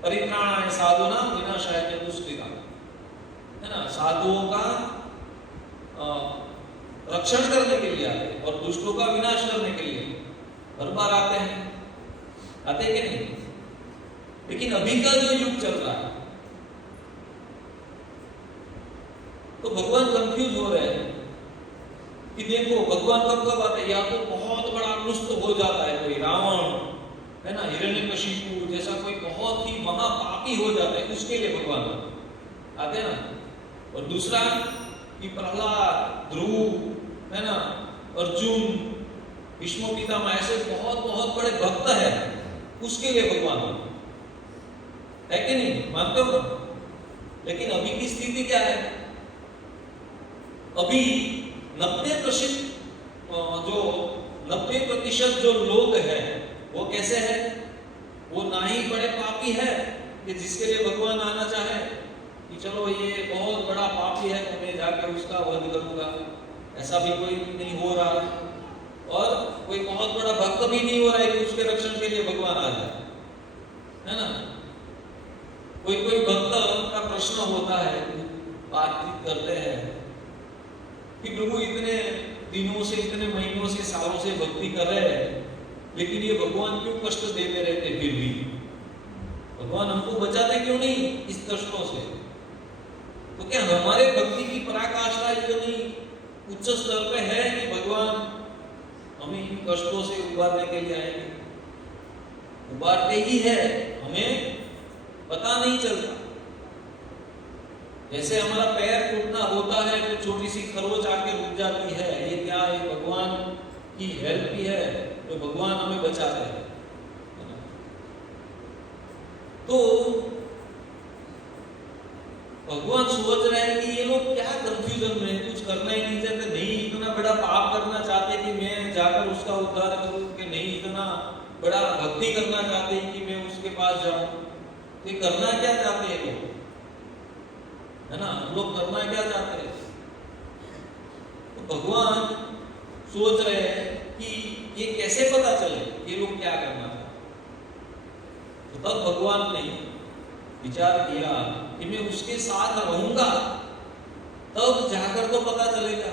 परित्राणाय साधूनां विनाशाय च दुष्कृताम्, है ना, साधुओं का रक्षण करने के लिए आते हैं और दुष्टों का विनाश करने के लिए हर बार आते कि नहीं? लेकिन अभी का जो युग चल रहा है तो भगवान कंफ्यूज हो रहे हैं कि देखो भगवान कब कब आते हैं। या तो बहुत बड़ा दुष्ट हो जाता है कोई, रावण है ना, हिरण्यकशिपु जैसा कोई बहुत बहुत ही महापापी हो जाते हैं, उसके लिए भगवान आते हैं ना। और दूसरा कि प्रहलाद, ध्रुव, है ना, अर्जुन, भीष्म पितामह, ऐसे बहुत बहुत बड़े भक्त है, उसके लिए भगवान है कि नहीं, मानते हो? लेकिन अभी की स्थिति क्या है? अभी 90% जो लोग हैं वो कैसे हैं? वो ना ही बड़े पापी है कि जिसके लिए भगवान आना चाहे कि चलो ये बहुत बड़ा पापी है तो मैं जाकर उसका वध करूंगा, ऐसा भी कोई नहीं हो रहा है। और कोई बहुत बड़ा भक्त भी नहीं हो रहा है कि उसके रक्षण के लिए भगवान आ जाए, है ना। कोई कोई भक्त का प्रश्न होता है, बातचीत करते हैं कि प्रभु इतने दिनों से, इतने महीनों से, सालों से भक्ति कर रहे हैं, लेकिन ये भगवान क्यों कष्ट देते रहते? फिर भी भगवान हमको बचाते क्यों नहीं इस कष्टों से? तो क्या हमारे भक्ति की पराकाष्ठा इतनी उच्च स्तर पे है कि भगवान हमें इन कष्टों से उबारने के लिए आएंगे? उबारते ही है, हमें पता नहीं चलता। जैसे हमारा पैर टूटना होता है तो छोटी सी खरोच आके रुक जाती है, ये क्या है? भगवान की हेल्प ही है, तो भगवान हमें बचाते हैं। तो भगवान सोच रहे हैं कि ये लोग क्या कंफ्यूजन में, कुछ करना ही नहीं चाहते, नहीं इतना बड़ा पाप करना चाहते कि मैं जाकर उसका उद्धार करूं, कि नहीं इतना बड़ा भक्ति करना चाहते कि मैं उसके पास जाऊं। तो करना क्या चाहते हैं लोग, है ना? लोग करना क्या चाहते हैं? तो भगवान सोच रहे हैं कि ये कैसे पता चले ये लोग क्या करना चाहते। तो तब भगवान ने विचार किया कि मैं उसके साथ रहूंगा, तब जाकर तो पता चलेगा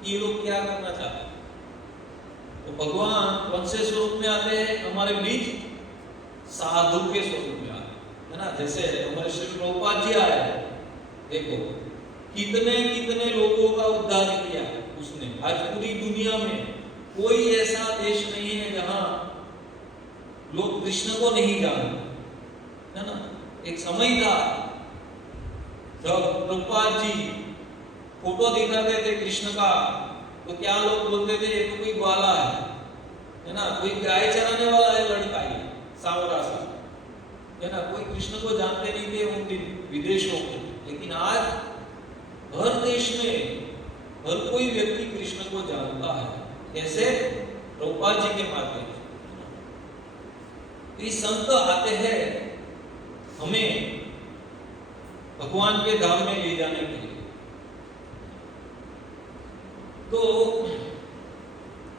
कि ये लोग क्या करना चाहते हैं। तो भगवान कौन से स्वरूप में आते हैं हमारे बीच? साधु के स्वरूप में आते हैं, है ना। जैसे हमारे श्री प्रभुपाद जी आए, देखो कितने कितने लोगों का उद्धार किया उसने। आज पूरी दुनिया में कोई ऐसा देश नहीं है जहां लोग कृष्ण को नहीं जानते, है ना। एक समय था जब प्रभुपाद जी फोटो दिखाते थे कृष्ण का, तो क्या लोग बोलते थे? ये तो कोई ग्वाला है ना, कोई गाय चराने वाला है लड़का, ये सांवरा सा, है ना। कोई कृष्ण को जानते नहीं थे उन दिन विदेशों में। लेकिन आज हर देश में हर कोई व्यक्ति कृष्ण को जानता है। कैसे? प्रभुपाद जी के माध्यम से। ये संत आते हैं हमें भगवान के धाम में ले जाने के लिए। तो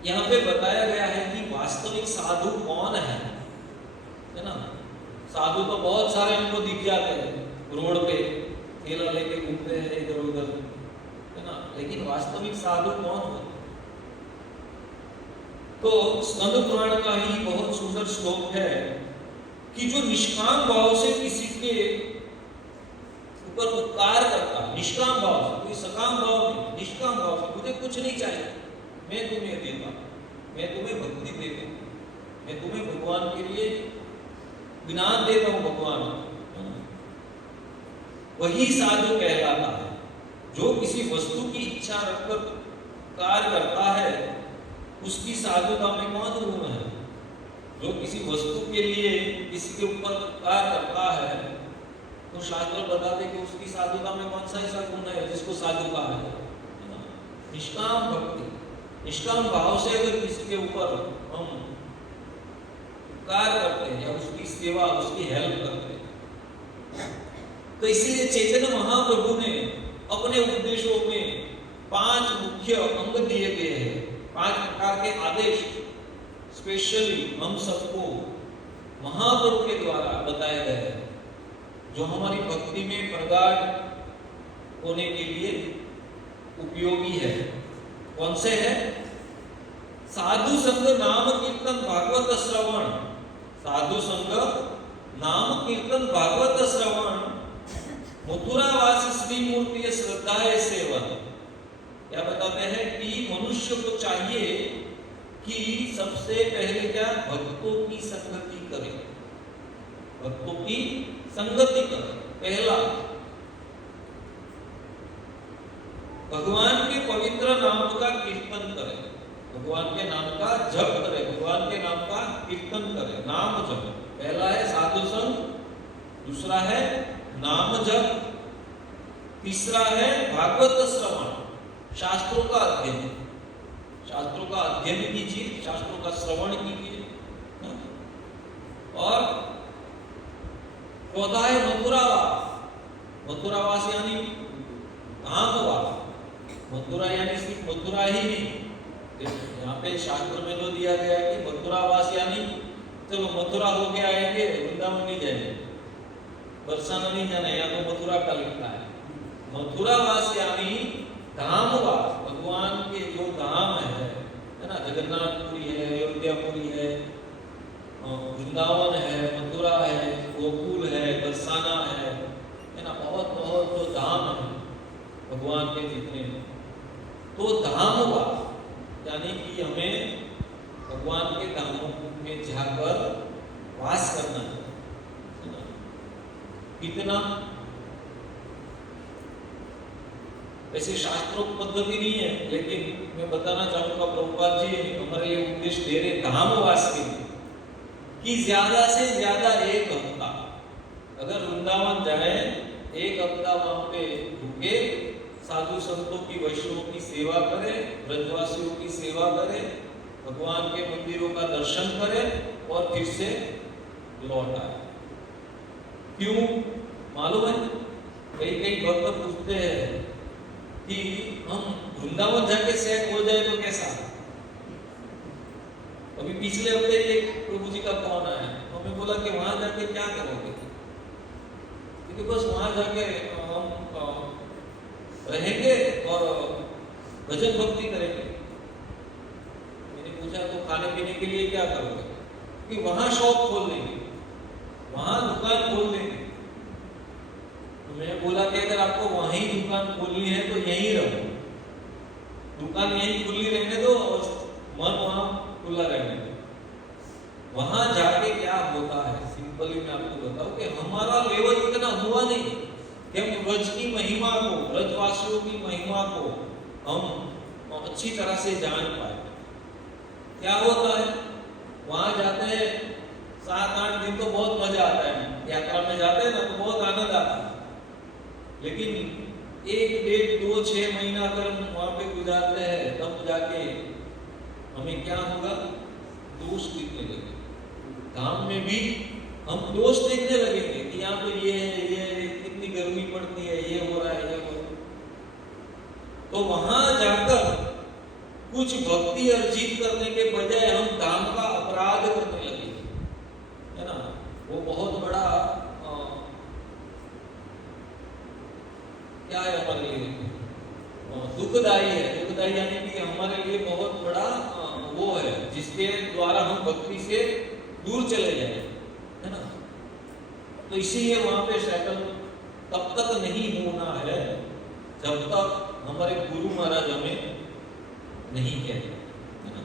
यहां पे बताया गया है कि वास्तविक साधु कौन है ना। साधु तो बहुत सारे हमको दिख जाते हैं, रोड पे ठेला लेके घूमते हैं इधर उधर, है ना। लेकिन वास्तविक साधु कौन है? तो स्कंद पुराण का ही बहुत सुंदर श्लोक है कि जो निष्काम भाव से किसी के ऊपर उपकार करता, निष्काम भाव से, कोई सकाम भाव नहीं, निष्काम भाव से, मुझे कुछ नहीं चाहिए, मैं तुम्हें देता, मैं तुम्हें भक्ति देता हूं, मैं तुम्हें भगवान के लिए ज्ञान देता हूं, भगवान, वही साधु कहलाता है। जो किसी वस्तु की इच्छा रखकर कार्य करता है उसकी साधुता में कौन गुण है? जो किसी वस्तु के लिए किसी के ऊपर कार्य करता है तो शास्त्र बताते कि उसकी साधुता में कौन सा ऐसा गुण है जिसको साधु कहा है? निष्काम भक्ति, निष्काम भाव से अगर किसी के ऊपर हम कार्य करते हैं या उसकी सेवा, उसकी हेल्प करते हैं, तो इसीलिए चैतन्य महाप्रभु ने अपने उपदेशों में 5 मुख्य अंग दिए गए हैं, 5 प्रकार के आदेश स्पेशली हम सबको महाप्रभु के द्वारा बताए गए हैं, जो हमारी भक्ति में प्रगाढ़ होने के लिए उपयोगी है। कौन से है? साधु संग नाम कीर्तन भागवत श्रवण, साधु संग नाम कीर्तन भागवत श्रवण, मथुरावासी श्री मूर्ति श्रद्धाए सेवन। क्या बताते हैं कि मनुष्य को चाहिए कि सबसे पहले क्या? भक्तों की संगति करे, भक्तों की संगति करे। पहला, भगवान के पवित्र नाम का कीर्तन करे, भगवान के नाम का जप करे, भगवान के नाम का कीर्तन करे, नाम जप। पहला है साधु संग, दूसरा है नाम जप, तीसरा है भागवत श्रवण, शास्त्रों का अध्ययन, शास्त्रों का अध्ययन कीजिए, शास्त्रों का श्रवण कीजिए। और चौथा है मथुरावास, मथुरावास यानी धामवास। मथुरा यानी सिर्फ मथुरा ही नहीं, यहाँ पे शास्त्र में जो दिया गया है कि मथुरावास यानी चलो मथुरा होके आएंगे, वृंदावन नहीं जाएंगे, बरसाना नहीं जाना, यहाँ तो मथुरा का लिखा है। मथुरावास यानी धामवास, भगवान के जो धाम है ना, जगन्नाथपुरी है, अयोध्यापुरी है, वृंदावन है, मथुरा है, गोकुल है, बरसाना है ना, बहुत बहुत जो धाम है भगवान के जितने, तो धामवास यानी कि हमें भगवान के धामों में जाकर वास करना है ना। कितना ऐसे शास्त्रों की पद्धति नहीं है, लेकिन मैं बताना चाहूंगा प्रभुपाद जी हमारे लिए उपदेश दे रहे धामवास के लिए कि ज्यादा से ज्यादा 1 हफ्ता अगर वृंदावन जाए, 1 हफ्ता वहां पे रुके, साधु संतों की, वैष्णवों की सेवा करे, ब्रजवासियों की सेवा करे, भगवान के मंदिरों का दर्शन करे और फिर से लौट आए। क्यों मालूम है? कई भक्त पूछते हैं कि हम वृंदावन जाके सेट हो जाए तो कैसा। अभी पिछले हफ्ते एक प्रभु जी का फोन आया, तो मैं बोला कि वहां जाके क्या करोगे, क्योंकि बस वहां जाके हम रहेंगे और भजन भक्ति करेंगे। मैंने पूछा तो खाने पीने के लिए क्या करोगे, कि वहां शॉप खोल देंगे, वहां दुकान खोल देंगे। तो मैं बोला कि अगर आपको वहीं दुकान खोलनी है तो यहीं रहो, दुकान यहीं खुली रहने दो और मन वहां खुला रहने दो। वहां जाके क्या होता है, सिंपली मैं आपको बताऊं कि हमारा लेवल इतना हुआ नहीं कि हम ब्रज की महिमा को, ब्रजवासियों की महिमा को हम अच्छी तरह से जान पाए। क्या होता है, वहां जाते हैं 7-8 दिन तो बहुत मजा आता है, यात्रा में जाते हैं ना तो बहुत आनंद आता है, लेकिन 1, 1.5, 2, 6 महीना अगर हम वहां पे गुजारते हैं तब जाके हमें क्या होगा, दोष दिखने लगे। धाम में भी हम दोष देखने लगेंगे कि यहाँ पे ये है, ये कितनी गर्मी पड़ती है, ये हो रहा है, ये हो रहा है। तो वहां जाकर कुछ भक्ति अर्जित करने के बजाय हम धाम का अपराध करने लगे, है ना। वो बहुत बड़ा क्या है हमारे लिए, दुखदाई है। दुखदाई यानी कि हमारे लिए बहुत बड़ा वो है जिसके द्वारा हम भक्ति से दूर चले जाए, है ना। तो इसीलिए वहां पे सेटल तब तक नहीं होना है जब तक हमारे गुरु महाराज हमें नहीं कहते, है ना।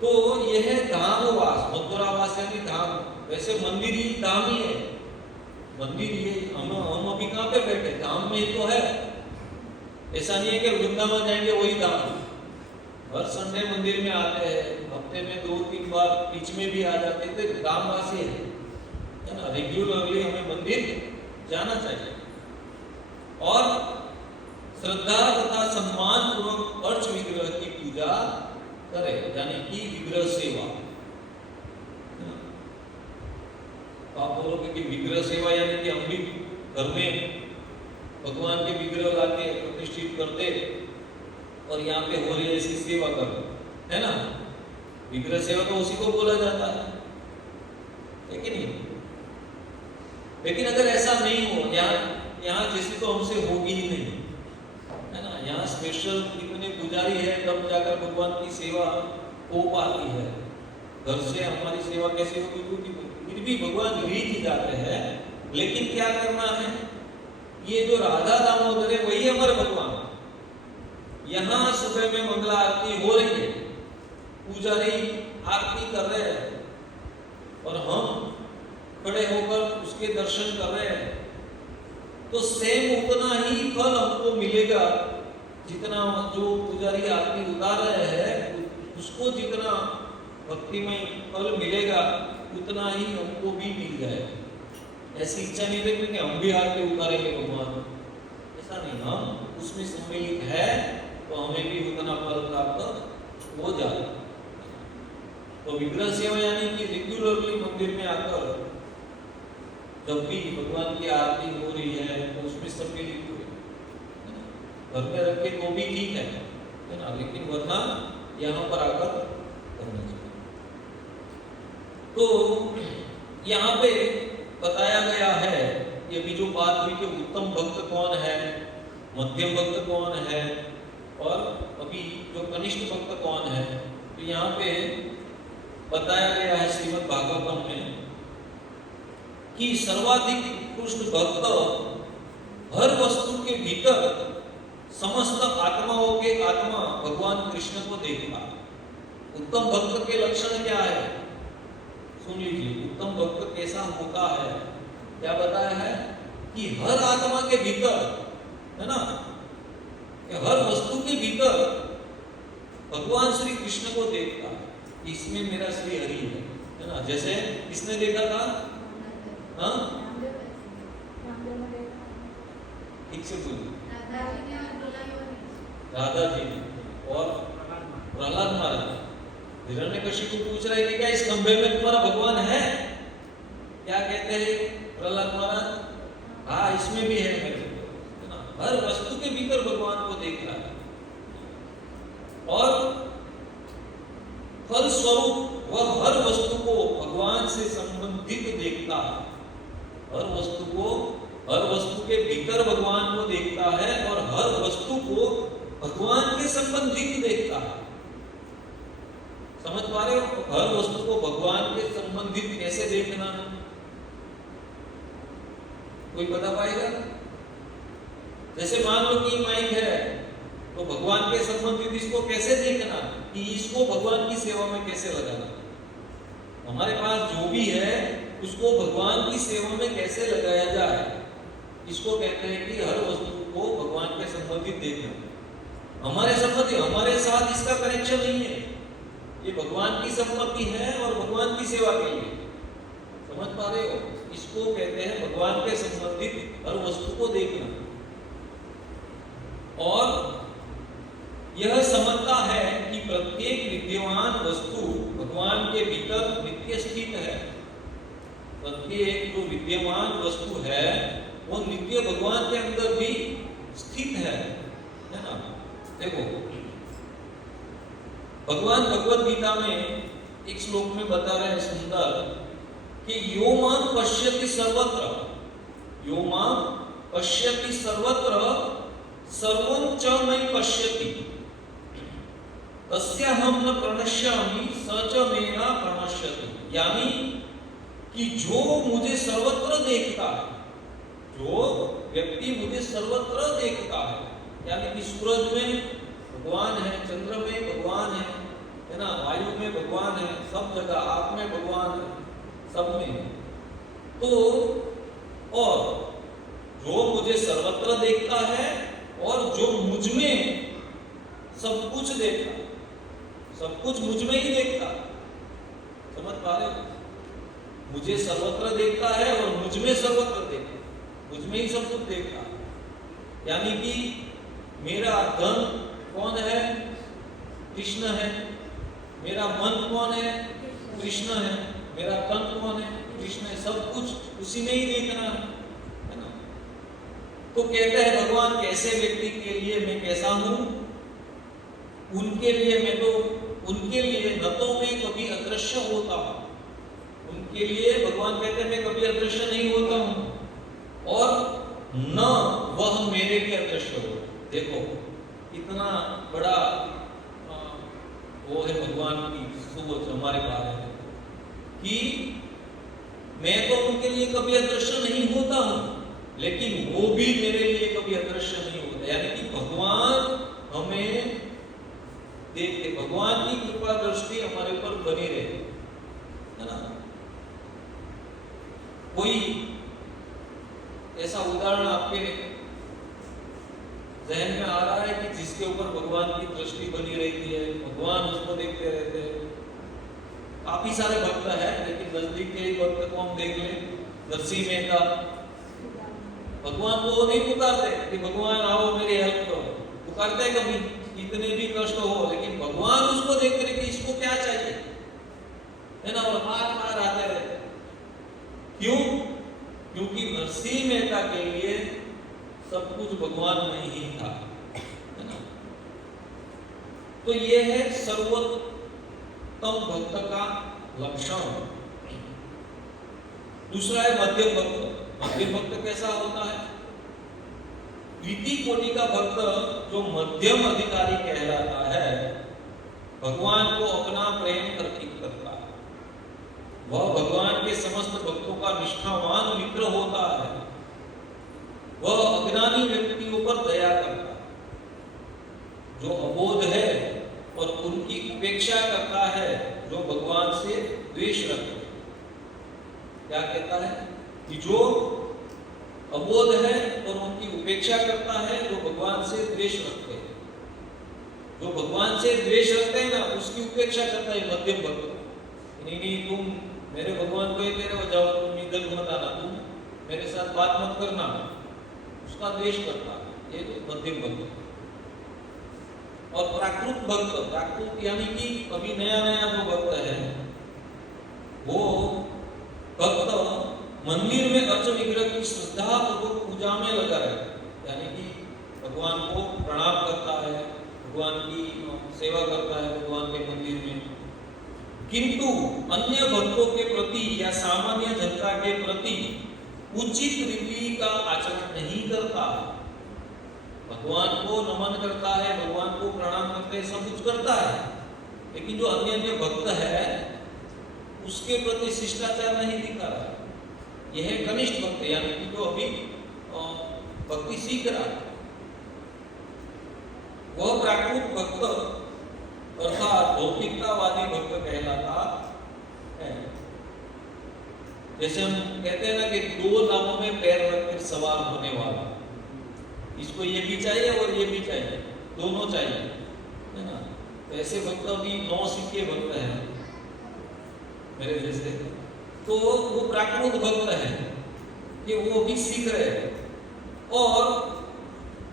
तो यह है धामवास, मथुरावास यानी धाम। वैसे मंदिर ही धाम ही है, मंदिर ये हम अभी कहाँ पे बैठे, धाम में ही तो है। ऐसा नहीं है कि वृंदावन जाएंगे वही धाम। हर संडे मंदिर में आते हैं, हफ्ते में 2-3 बार बीच में भी आ जाते थे, धामवासी है ना। रेगुलरली हमें मंदिर जाना चाहिए और श्रद्धा तथा सम्मान पूर्वक अर्च विग्रह की पूजा करे, यानी कि विग्रह सेवा। आप बोलोगे कि विग्रह सेवा यानी कि हम भी घर में भगवान के विग्रह लाके प्रतिष्ठित करते और यहाँ पे हो रही ऐसी सेवा करो, है ना। विग्रह सेवा तो उसी को बोला जाता है कि नहीं। लेकिन अगर ऐसा नहीं हो, यहाँ जैसी तो हमसे होगी ही नहीं, है ना। यहाँ स्पेशल इतने पुजारी है तब जाकर भगवान की सेवा हो पाती है। घर से हमारी सेवा कैसे होगी, फिर भी भगवान रीत जाते हैं। लेकिन क्या करना है, ये जो राधा दामोदर है वही हमारे भगवान। यहाँ सुबह में मंगला आरती हो रही है, पुजारी आरती कर रहे हैं और हम खड़े होकर उसके दर्शन कर रहे हैं, तो सेम उतना ही फल हमको मिलेगा जितना जो पुजारी आरती उतार रहे हैं उसको जितना भक्तिमय फल मिलेगा उतना ही हमको भी मिल जाएगा। ऐसी इच्छा नहीं रखी कि हम भी आरती उतारेंगे भगवान, ऐसा नहीं, हम उसमें सम्मिलित है तो हमें भी उतना फल प्राप्त हो जाए। तो विग्रह सेवा यानी कि रेगुलरली मंदिर में आकर जब भी भगवान की आरती हो रही है तो उसमें सम्मिलित हुए, घर में रख के तो भी ठीक है ना, लेकिन वरना यहाँ पर आकर करना चाहिए। तो यहाँ पे बताया गया है, ये भी जो बात हुई कि उत्तम भक्त कौन है, मध्यम भक्त कौन है और अभी जो कनिष्ठ भक्त कौन है, तो यहाँ पे बताया गया है श्रीमद् भागवतम में कि सर्वाधिक उत्कृष्ट भक्त हर वस्तु के भीतर समस्त आत्माओं के आत्मा भगवान कृष्ण को देखा। उत्तम भक्त के लक्षण क्या है, सुन लीजिए। उत्तम भक्त कैसा होता है, क्या बताया है कि हर आत्मा के भीतर, है ना, कि हर वस्तु के भीतर भगवान श्री कृष्ण को देखता है, इसमें मेरा श्री हरि है ना। जैसे किसने देखा था, हाँ ठीक से बोलिए, राधा जी और प्रहलाद महाराज। हिरण्यकशिपु पूछ रहे कि क्या इस खंभे में तुम्हारा भगवान है, क्या कहते हैं प्रहलाद महाराज, हाँ इसमें भी है मेरे, है ना। हर वस्तु के भीतर भगवान को देख रहा है और फल स्वरूप वह हर वस्तु को भगवान से संबंधित देखता है। हर वस्तु को, हर वस्तु के भीतर भगवान को देखता है और हर वस्तु को भगवान के संबंधित देखता है। समझ पा रहे हो, हर वस्तु को भगवान के संबंधित कैसे देखना है, कोई बता पाएगा? जैसे मान लो कि माइक है तो भगवान के संबंधित इसको कैसे देखना कि इसको भगवान की सेवा में कैसे लगाना। हमारे पास जो भी है उसको भगवान की सेवा में कैसे लगाया जाए, इसको कहते हैं कि हर वस्तु को भगवान के संबंधित देखना। हमारे संबंधी, हमारे साथ इसका कनेक्शन नहीं है, ये भगवान की संपत्ति है और भगवान की सेवा के लिए। समझ पा रहे हो, इसको कहते हैं भगवान के संबंधित हर वस्तु को देखना। और यह समझता है कि प्रत्येक विद्यमान वस्तु भगवान के भीतर नित्य स्थित है। प्रत्येक जो विद्यमान वस्तु है वो नित्य भगवान के अंदर भी स्थित है ना। देखो भगवान भगवद गीता में एक श्लोक में बता रहे हैं सुंदर कि यो मां पश्यति सर्वत्र, यो मां पश्यति सर्वत्र सर्वं च मयि पश्यति तस्याहं न प्रणश्यामि स च मेना प्रणश्यति। यानी कि जो मुझे सर्वत्र देखता है, जो व्यक्ति मुझे सर्वत्र देखता है, यानी कि सूरज में भगवान है, चंद्र में भगवान है ना, वायु में भगवान है, सब जगह आग में भगवान है, सब में। तो और जो मुझे सर्वत्र देखता है और जो मुझ में सब कुछ देखता, सब कुछ मुझ में ही देखता। समझ पा रहे हो, मुझे सर्वत्र देखता है और मुझ में सर्वत्र देखता, मुझ में ही सब कुछ देखता। यानी कि मेरा धन कौन है, कृष्ण है। मेरा मन कौन है, कृष्ण है। मेरा तन कौन है, कृष्ण है। सब कुछ उसी में ही देखना है ना। तो कहते हैं भगवान कैसे व्यक्ति के लिए मैं कैसा हूं, उनके लिए मैं तो, उनके लिए न तो मैं कभी अदृश्य होता हूं, उनके लिए भगवान कहते हैं मैं कभी अदृश्य नहीं होता हूं और न वह मेरे लिए अदृश्य हो। देखो इतना बड़ा वो है भगवान की सोच हमारे बारे में कि मैं तो उनके लिए कभी अदृश्य नहीं होता हूं, लेकिन वो भी मेरे लिए कभी अदृश्य नहीं होता। यानी कि भगवान हमें देखते, भगवान की कृपा दृष्टि हमारे ऊपर बनी रहे, है ना। कोई ऐसा उदाहरण आपके जहन में आ रहा है कि जिसके ऊपर भगवान की दृष्टि बनी रहती है, भगवान उसको देखते रहते हैं? काफी सारे भक्त हैं, लेकिन नजदीक के ही भक्त को हम देख लें, नरसिंह मेहता, भगवान को वो नहीं पुकारते कि भगवान आओ मेरी हेल्प करो, पुकारते कभी कितने भी कष्ट हो, लेकिन भगवान उसको देखते रहे कि इसको क्या चाहिए, है ना, और बार बार आते रहते। क्यों? क्योंकि नरसिंह मेहता के लिए सब कुछ भगवान में ही था, है ना। तो ये है सर्वोत्तम भक्त का लक्षण। दूसरा है मध्यम भक्त। मध्यम भक्त कैसा होता है? द्वितीय कोटि का भक्त जो मध्यम अधिकारी कहलाता है, भगवान को अपना प्रेम अर्पित करता है, वह भगवान के समस्त भक्तों का निष्ठावान मित्र होता है, वह अज्ञानी व्यक्तियों पर दया करता है, जो अबोध है और उनकी उपेक्षा करता है, जो भगवान से द्वेष रखते हैं। क्या कहता है कि जो अबोध है और उनकी उपेक्षा करता है, जो भगवान से द्वेष रखते हैं। जो भगवान से द्वेष रखते हैं ना, उसकी उपेक्षा करता है मध्यम भक्त। नहीं नहीं, तुम मेरे भगवान को ये कह रहे हो, जाओ तुम इधर मत आना, तुम मेरे साथ बात मत करना, उसका द्वेष करता है, ये तो मध्यम भक्त। और प्राकृत भक्त, प्राकृत यानी कि अभी नया नया जो भक्त है, वो भक्त मंदिर में अर्च विग्रह की श्रद्धा पूर्वक पूजा में लगा रहता है, यानी कि भगवान को प्रणाम करता है, भगवान की सेवा करता है भगवान के मंदिर में, किंतु अन्य भक्तों के प्रति या सामान्य जनता के प्रति उचित रीति का आचरण नहीं करता। भगवान को नमन करता है, भगवान को प्रणाम करते हैं, सब कुछ करता है, लेकिन जो अन्य अन्य भक्त है उसके प्रति शिष्टाचार नहीं दिखा रहा। यह है कनिष्ठ भक्त, यानी कि जो अभी भक्ति सीख रहा है। वह प्राकृत भक्त अर्थात भौतिकतावादी भक्त कहलाता है। जैसे हम कहते हैं ना कि दो नावों में पैर रखकर सवार होने वाला, इसको ये भी चाहिए और ये भी चाहिए, दोनों चाहिए, है ना। तो ऐसे भक्त अभी 9 सीखे भक्त हैं मेरे जैसे, तो वो प्राकृत भक्त है कि वो भी सीख रहे हैं और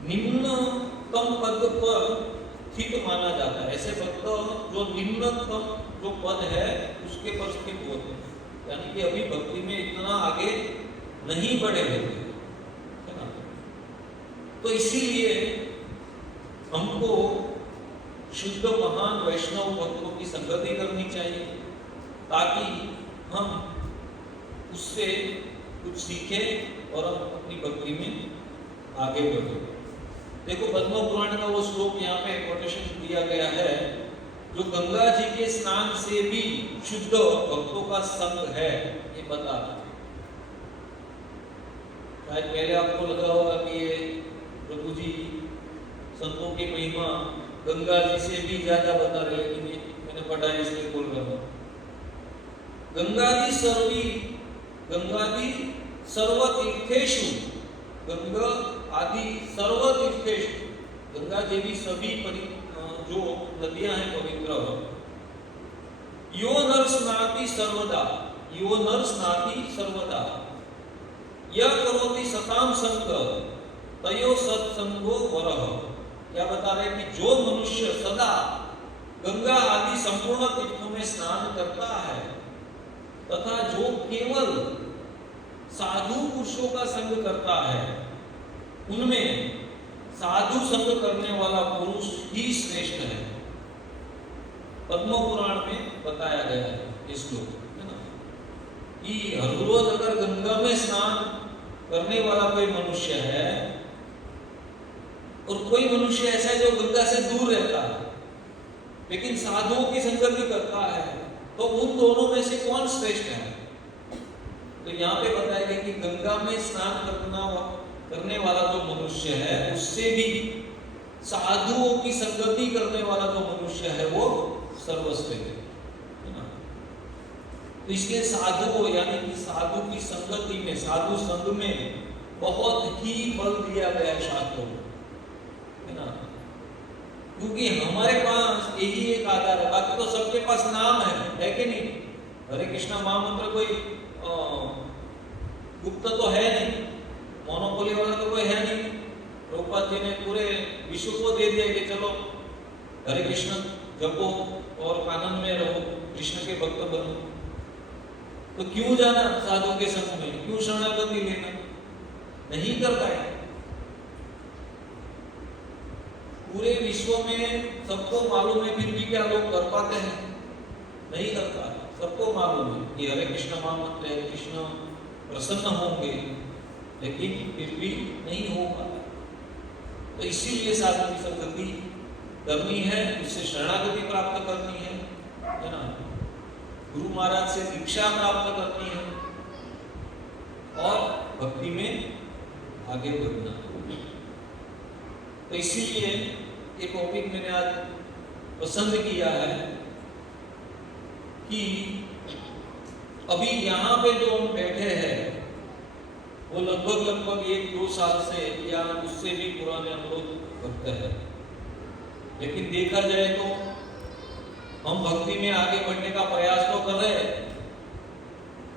निम्नतम पद पर स्थित माना जाता है। ऐसे भक्त जो निम्नतम जो पद है उसके पर स्थित होते हैं, यानी कि अभी भक्ति में इतना आगे नहीं बढ़े होते, है ना। तो इसीलिए हमको शुद्ध महान वैष्णव भक्तों की संगति करनी चाहिए, ताकि हम उससे कुछ सीखें और हम अपनी भक्ति में आगे बढ़े। देखो पद्म पुराण का वो श्लोक यहाँ पे कोटेशन दिया गया है, जो गंगा जी के स्नान से भी शुद्ध भक्तों का संग है, ये बता रहा है। शायद पहले आपको लगा होगा कि ये प्रभु जी संतों की महिमा गंगा जी से भी ज्यादा बता रहे, लेकिन ये मैंने पढ़ा है इसलिए बोल रहा हूँ। गंगादि सर्वतीर्थेषु, गंगा आदि सर्वतीर्थेषु, गंगा देवी सभी जो नदियां हैं पवित्र, यो नर स्नाति सर्वदा, यो नर स्नाति सर्वदा, यह करोति सताम संग तयो सत्संगो वरः। क्या बता रहे कि जो मनुष्य सदा गंगा आदि संपूर्ण तीर्थों में स्नान करता है तथा जो केवल साधु पुरुषों का संग करता है, उनमें साधु संग करने वाला पुरुष ही श्रेष्ठ है। पद्म पुराण में बताया गया है इस श्लोक, है ना, कि हर रोज अगर गंगा में स्नान करने वाला कोई मनुष्य है और कोई मनुष्य ऐसा है जो गंगा से दूर रहता है लेकिन साधुओं की संगत भी करता है, तो उन दोनों में से कौन श्रेष्ठ है? तो यहाँ पे बताया गया कि गंगा में स्नान करने वाला जो मनुष्य है उससे भी साधुओं की संगति करने वाला जो मनुष्य है वो सर्वश्रेष्ठ है ना। तो इसलिए साधुओं यानी कि साधु की संगति में, साधु संग में बहुत ही बल दिया गया शास्त्रों में, है ना। क्योंकि हमारे पास यही एक आधार है, बाकी तो सबके पास नाम है कि नहीं। हरे कृष्णा महामंत्र कोई गुप्त तो है नहीं, मोनोपोली वाला तो कोई है नहीं। प्रभुपाद जी ने पूरे विश्व को दे दिया कि चलो हरे कृष्ण जपो और आनंद में रहो, कृष्ण के भक्त बनो। तो क्यों जाना साधु के संग में, क्यों शरणागति लेना, नहीं कर पाए। पूरे विश्व में सबको मालूम है, फिर भी क्या लोग कर पाते हैं, नहीं कर पाते। सबको मालूम है कि हरे कृष्ण महामंत्र है, कृष्ण प्रसन्न होंगे, लेकिन फिर भी नहीं हो पाता। तो इसीलिए साधु की संगति करनी है, उससे शरणागति प्राप्त करनी है ना, गुरु महाराज से दीक्षा प्राप्त करनी है और भक्ति में आगे बढ़ना। तो इसीलिए ये टॉपिक मैंने आज पसंद किया है कि अभी यहाँ पे जो हम बैठे हैं वो लगभग 1-2 साल से या उससे भी पुराने हम लोग भक्त हैं, लेकिन देखा जाए तो हम भक्ति में आगे बढ़ने का प्रयास तो कर रहे हैं,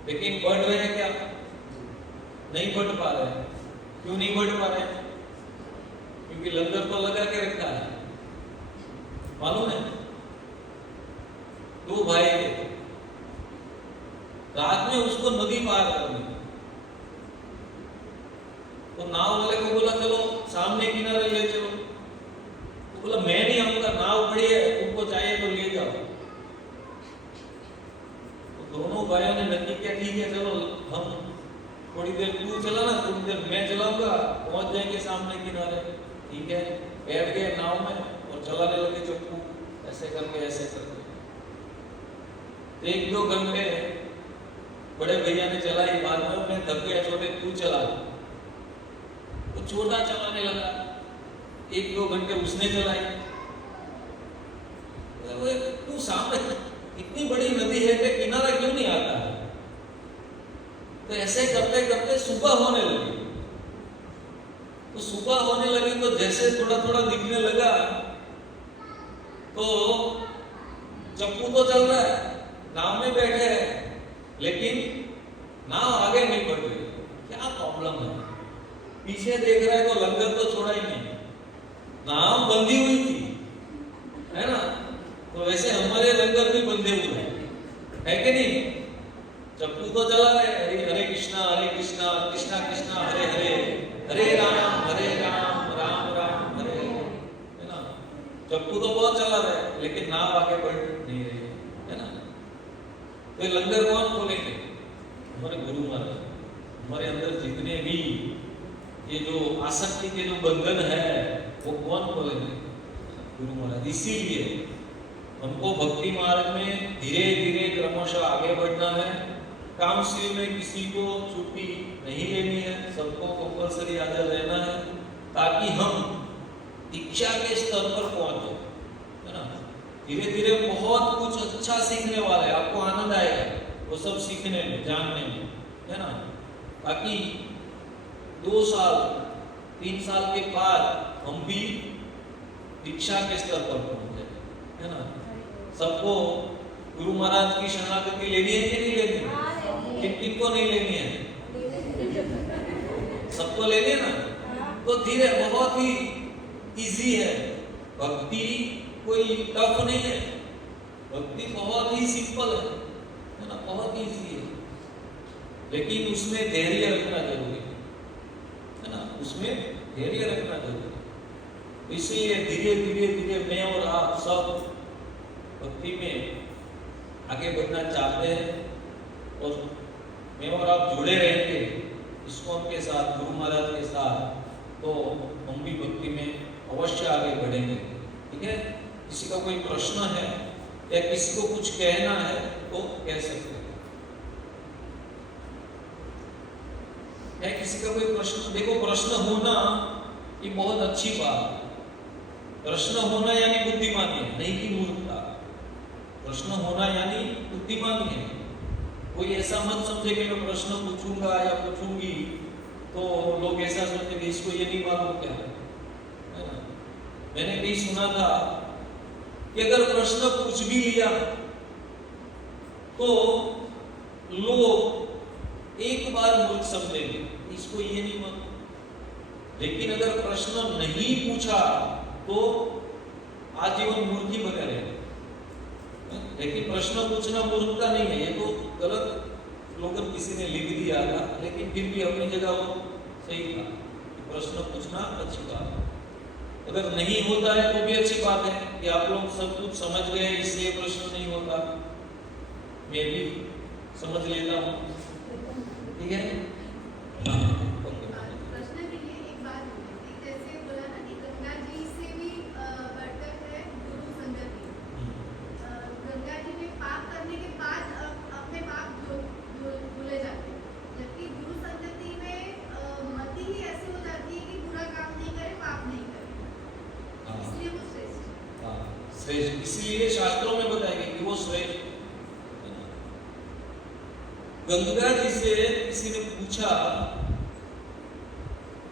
लेकिन बढ़ रहे हैं क्या, नहीं बढ़ पा रहे। क्यों नहीं बढ़ पा रहे? क्योंकि लंगर तो लगा के रखा है। मालूम है, 2 भाई थे, रात में उसको नदी पार करनी, तो नाव वाले को बोला चलो सामने किनारे ले चलो, तो बोला मैं नहीं आऊंगा, नाव खड़ी है, तुमको चाहिए तो ले जाओ। तो दोनों भाइयों ने नक्की किया, ठीक है चलो हम थोड़ी देर तू चला ना, थोड़ी देर मैं चलाऊंगा, पहुंच जाएंगे सामने किनारे। ठीक है, बैठ गए नाव में और चलाने लगे चप्पू, ऐसे करके ऐसे करके। 1-2 घंटे बड़े भैया ने चलाई, बाद में मैं थक गया, छोटे तू चला, तो छोटा चलाने लगा। 1-2 घंटे उसने चलाई, तू सामने इतनी बड़ी नदी है कि किनारा क्यों नहीं आता है? तो ऐसे करते करते सुबह होने लगी, तो सुबह होने लगी तो जैसे थोड़ा थोड़ा दिखने लगा, तो चप्पू तो चल रहा है, नाव में बैठे हैं, लेकिन नाव आगे नहीं बढ़ रही। क्या प्रॉब्लम है? पीछे देख रहा है तो लंगर तो छोड़ा ही नहीं, नाव बंधी हुई थी, है ना। तो वैसे हमारे लंगर भी बंधे हुए है कि नहीं? चप्पू तो चला रहे, हरे कृष्णा कृष्णा कृष्णा हरे हरे, हरे राम राम राम हरे, है ना। चप्पू तो बहुत चला रहे, लेकिन नाव आगे बढ़ नहीं रही, है ना। तो लंगर कौन खोलेंगे? हमारे गुरु महाराज। हमारे अंदर जितने भी ये जो आसक्ति के जो बंधन है वो कौन खोलेंगे? गुरु महाराज। इसीलिए हमको भक्ति मार्ग में धीरे धीरे क्रमशः आगे बढ़ना है। काउंसिल में किसी को छुट्टी नहीं लेनी है, सबको कंपल्सरी हाजिर रहना है, ताकि हम दीक्षा के स्तर पर पहुंचे, है ना। धीरे धीरे बहुत कुछ अच्छा सीखने वाला है, आपको आनंद आएगा वो सब सीखने में, जानने में, है ना। ताकि 2 साल 3 साल के बाद हम भी दीक्षा के स्तर पर पहुंचे, है ना। सबको गुरु महाराज की शरणागति लेनी है कि नहीं लेनी है? किन को नहीं लेनी है? सबको लेनी है ना। तो धीरे, बहुत ही इजी है भक्ति, कोई टफ नहीं है, भक्ति बहुत ही सिंपल है ना, बहुत इजी है। लेकिन उसमें धैर्य रखना जरूरी है ना, उसमें धैर्य रखना जरूरी है। इसलिए धीरे धीरे धीरे मैं और आप सब भक्ति में आगे बढ़ना चाहते हैं, और मैं और आप जुड़े रहेंगे इस्कॉन के साथ, गुरु महाराज के साथ, तो हम भी भक्ति में अवश्य आगे बढ़ेंगे। ठीक है, किसी का कोई प्रश्न है या किसी को कुछ कहना है तो कह सकते हैं। है किसी का कोई प्रश्न? देखो, प्रश्न होना ये बहुत अच्छी बात है। प्रश्न होना यानी बुद्धिमानी है, नहीं कि मूर्खता। प्रश्न होना यानी बुद्धिमानी है, कोई ऐसा मत समझे कि मैं प्रश्न पूछूंगा या पूछूंगी तो लोग ऐसा सोचते कि इसको ये नहीं मालूम क्या है ना। मैंने कहीं सुना था कि अगर प्रश्न पूछ भी लिया तो लोग एक बार मूर्ख समझेंगे, इसको ये नहीं मालूम। लेकिन अगर प्रश्न नहीं पूछा तो आजीवन मूर्ख ही बने रहेंगे। लेकिन प्रश्न पूछना मूर्खता नहीं है, ये तो गलत स्लोगन किसी ने लिख दिया था, लेकिन फिर भी अपनी जगह वो सही था। प्रश्न पूछना अच्छी बात है, अगर नहीं होता है तो भी अच्छी बात है कि आप लोग सब कुछ समझ गए इसलिए प्रश्न नहीं होता। मैं भी समझ लेता हूँ, ठीक है। प्रश्न के लिए एक बात बोली, जैसे बोला ना कि गंगा जी से भी बढ़कर है गुरु संगति। गंगा जी में पाप करने के बाद अपने पाप भूले जाते हैं, जबकि गुरु संगति में मति ही ऐसी हो जाती है कि बुरा काम नहीं करे, पाप नहीं करे, इसलिए वो श्रेष्ठ। श्रेष्ठ इसलिए शास्त्रों में बताया गया कि वो श्रेष्ठ। गंगा जी से किसी ने पूछा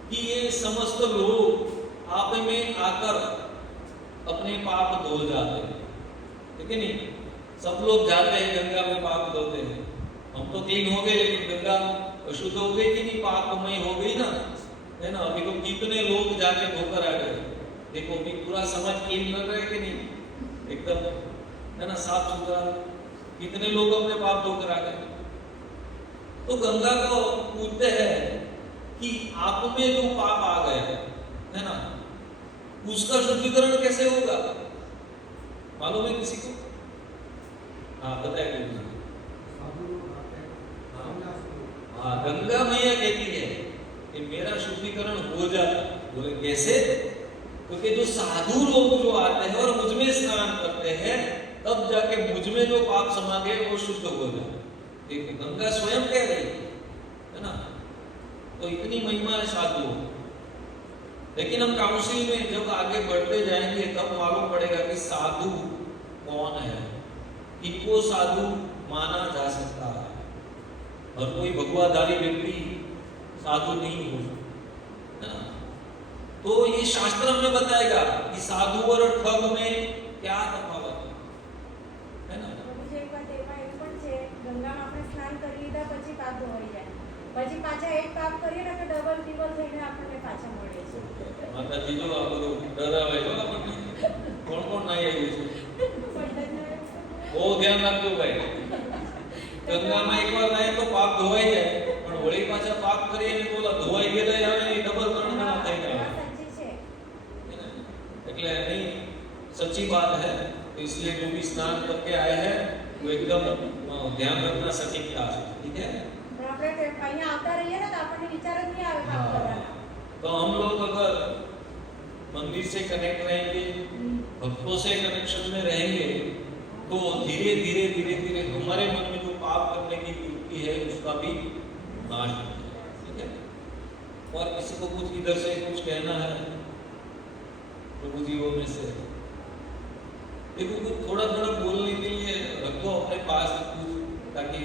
कि ये समस्त लोग आप में आकर अपने पाप धो जाते हैं, ठीक है नहीं? सब लोग जाते हैं गंगा में पाप धोते हैं। हम तो क्लीन हो गए, लेकिन गंगा अशुद्ध हो गई कि नहीं, पापमय हो गई ना, है ना। अभी तो कितने लोग जाके धोकर आ गए, देखो अभी पूरा समाज क्लीन लग रहा है कि नहीं, एकदम, है ना, साफ सुथरा। कितने लोग अपने पाप धोकर आ गए। तो गंगा को पूछते हैं कि आप में जो पाप आ गए, है ना, उसका शुद्धिकरण कैसे होगा? मालूम है किसी को? हाँ बताइए। हाँ, गंगा मैया कहती है कि मेरा शुद्धिकरण हो जाता। बोले कैसे? क्योंकि जो साधु लोग जो आते हैं और मुझ में स्नान करते हैं, तब जाके मुझ में जो पाप समा गए वो शुद्ध हो जाए। देखो गंगा स्वयं कह रही है ना। तो इतनी महिमा है साधु। लेकिन हम काउंसिल में जब आगे बढ़ते जाएंगे तब मालूम पड़ेगा कि साधु कौन है, किनको साधु माना जा सकता है। और कोई भगवाधारी व्यक्ति साधु नहीं हो सकता। तो ये शास्त्र में बताएगा कि साधु और ठग में क्या तफावत है ना। गंगाમાં આપણે સ્નાન કરી લીધા પછી પાપ ધોવાઈ જાય, પછી પાછા એક પાપ કરીએ ને તો ડબલ ટ્રિપલ થઈને આપણને પાછા મળે છે। માતાજી જો આ બધું ડરાવે જો આપણને, કોણ કોણ નહીં આવ્યું છે, બહુ ધ્યાન રાખજો ભાઈ। ગંગામાં એકવાર નાય તો પાપ ધોવાઈ જાય, પણ વળી પાછા પાપ કરીએ ને તો ધોવાઈ ગયેલા આવે ને ડબલ 3 ગણા થઈ જાય। એટલે નહીં, सच्ची बात है। तो इसलिए जो भी स्नान करके आए हैं वो एकदम ध्यान रखना सटीकता से, ठीक है। तो हम लोग अगर मंदिर से कनेक्ट रहेंगे, भक्तों से कनेक्शन में रहेंगे, तो धीरे धीरे धीरे धीरे हमारे मन में जो पाप करने की वृत्ति है उसका भी नाश हो जाएगा, ठीक है। और किसी को कुछ इधर से कुछ कहना है प्रभु जी वो में से देखो कुछ थोड़ा थोड़ा बोलने के लिए रखो अपने पास कुछ, ताकि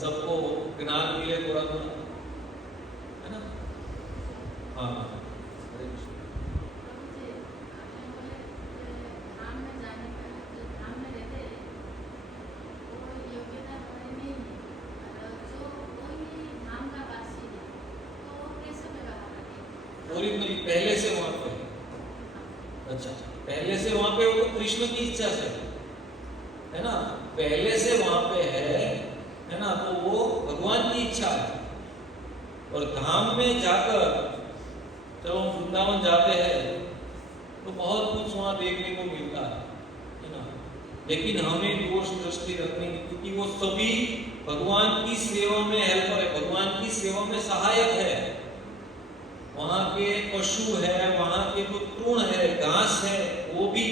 सबको ज्ञान मिले थोड़ा थोड़ा, है ना। हाँ पहले से वहां पे, अच्छा पहले से वहां पे वो कृष्ण की इच्छा से, है ना, पहले से वहां पे है ना, तो वो भगवान की इच्छा है। और धाम में जाकर जब हम वृंदावन जाते हैं तो बहुत कुछ वहां देखने को मिलता है ना। लेकिन हमें दोष दृष्टि रखनी, क्योंकि वो सभी भगवान की सेवा में हेल्पर है, भगवान की सेवा में सहायक है। वहां के पशु है, वहां के जो तृण है, घास है, वो भी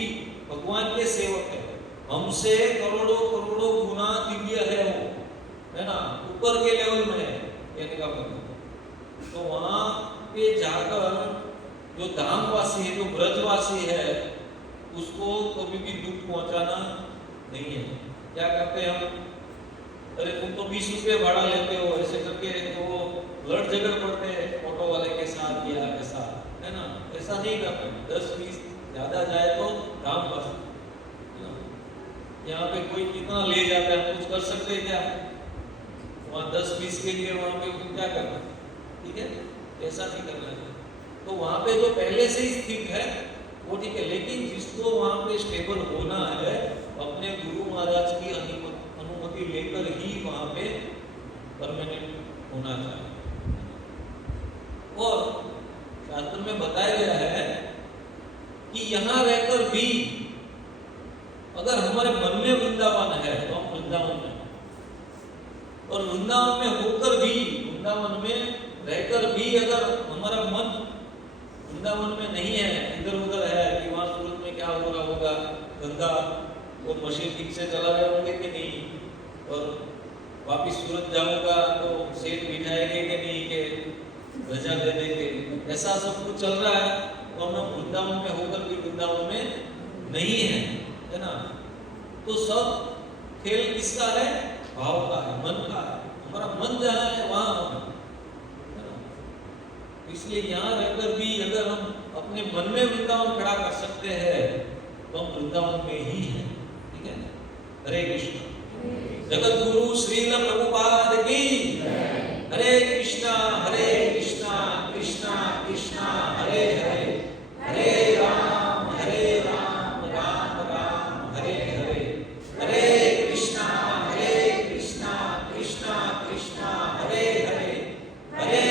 भगवान के सेवक है। हमसे करोड़ों करोड़ों गुना दिव्य है वो, है ना, ऊपर के लेवल में है कहने का मतलब। तो वहां पे जाकर जो धामवासी है, जो ब्रजवासी है, उसको कभी भी दुख पहुंचाना नहीं है। क्या करते हैं हम, अरे तुम तो 20 रुपये भाड़ा लेते हो, ऐसे करके वो लड़ झगड़ पड़ते हैं ऑटो वाले के साथ या के साथ, है ना। ऐसा नहीं करते, 10-20 ज्यादा जाए तो काम कर सकते, है ना। यहाँ पे कोई कितना ले जाता है, कुछ कर सकते हैं क्या? वहाँ 10-20 के लिए वहाँ पे क्या करना, ठीक है, ऐसा नहीं करना है। तो वहाँ पे जो पहले से ही स्थित है वो ठीक है, लेकिन जिसको वहाँ पे स्टेबल होना है अपने गुरु महाराज की अनुमति लेकर ही वहाँ पे परमानेंट होना चाहिए। और शास्त्र में बताया गया है कि यहाँ रहकर भी अगर हमारे मन में वृंदावन है तो हम वृंदावन में, और वृंदावन में होकर भी, वृंदावन में रहकर भी अगर हमारा मन वृंदावन में नहीं है, इधर उधर है कि वहाँ सूरत में क्या हो रहा होगा, गंगा वो मशीन ठीक से चला रहे होंगे कि नहीं, और वापिस सूरत जाऊंगा तो सेठ बिठाएंगे कि नहीं, के रजा दे देंगे, ऐसा सब कुछ चल रहा है, तो हम वृंदावन में होकर भी वृंदावन में नहीं है ना। तो सब खेल किसका है? भाव का है, मन का है। हमारा मन जहाँ है वहाँ हम, इसलिए यहाँ रहकर भी अगर हम अपने मन में वृंदावन खड़ा कर सकते हैं तो हम वृंदावन में ही हैं, ठीक है। हरे कृष्ण। जगत गुरु श्रील प्रभुपाद की। हरे कृष्णा कृष्णा कृष्णा हरे हरे, हरे राम राम राम हरे हरे, हरे कृष्णा कृष्णा कृष्णा हरे हरे, हरे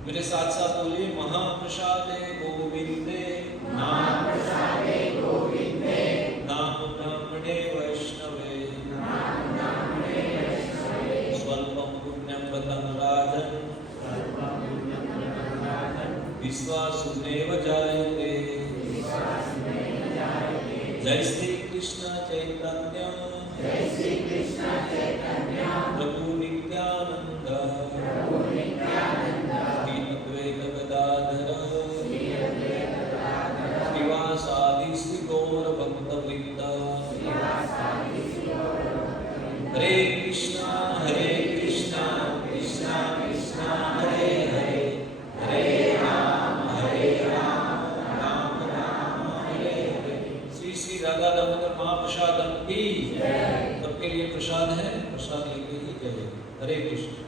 मेरे साथ साथ बोलिए, महाप्रसादे गोविंदे नाम ब्राह्मणे वैष्णवे स्वल्पं पुण्यं व्रतं राजन् विश्वासुनेव जायते। जय श्री कृष्ण चैतन्य प्रभु नित्यानंद श्रीवासादि श्री गौर भक्त वृंद। हरे कृष्णा कृष्णा कृष्णा हरे हरे, हरे राम राम राम हरे हरे। श्री श्री राधा दामोदर महाप्रसाद की सबके लिए प्रसाद है, प्रसाद लेके ही जय। हरे कृष्ण।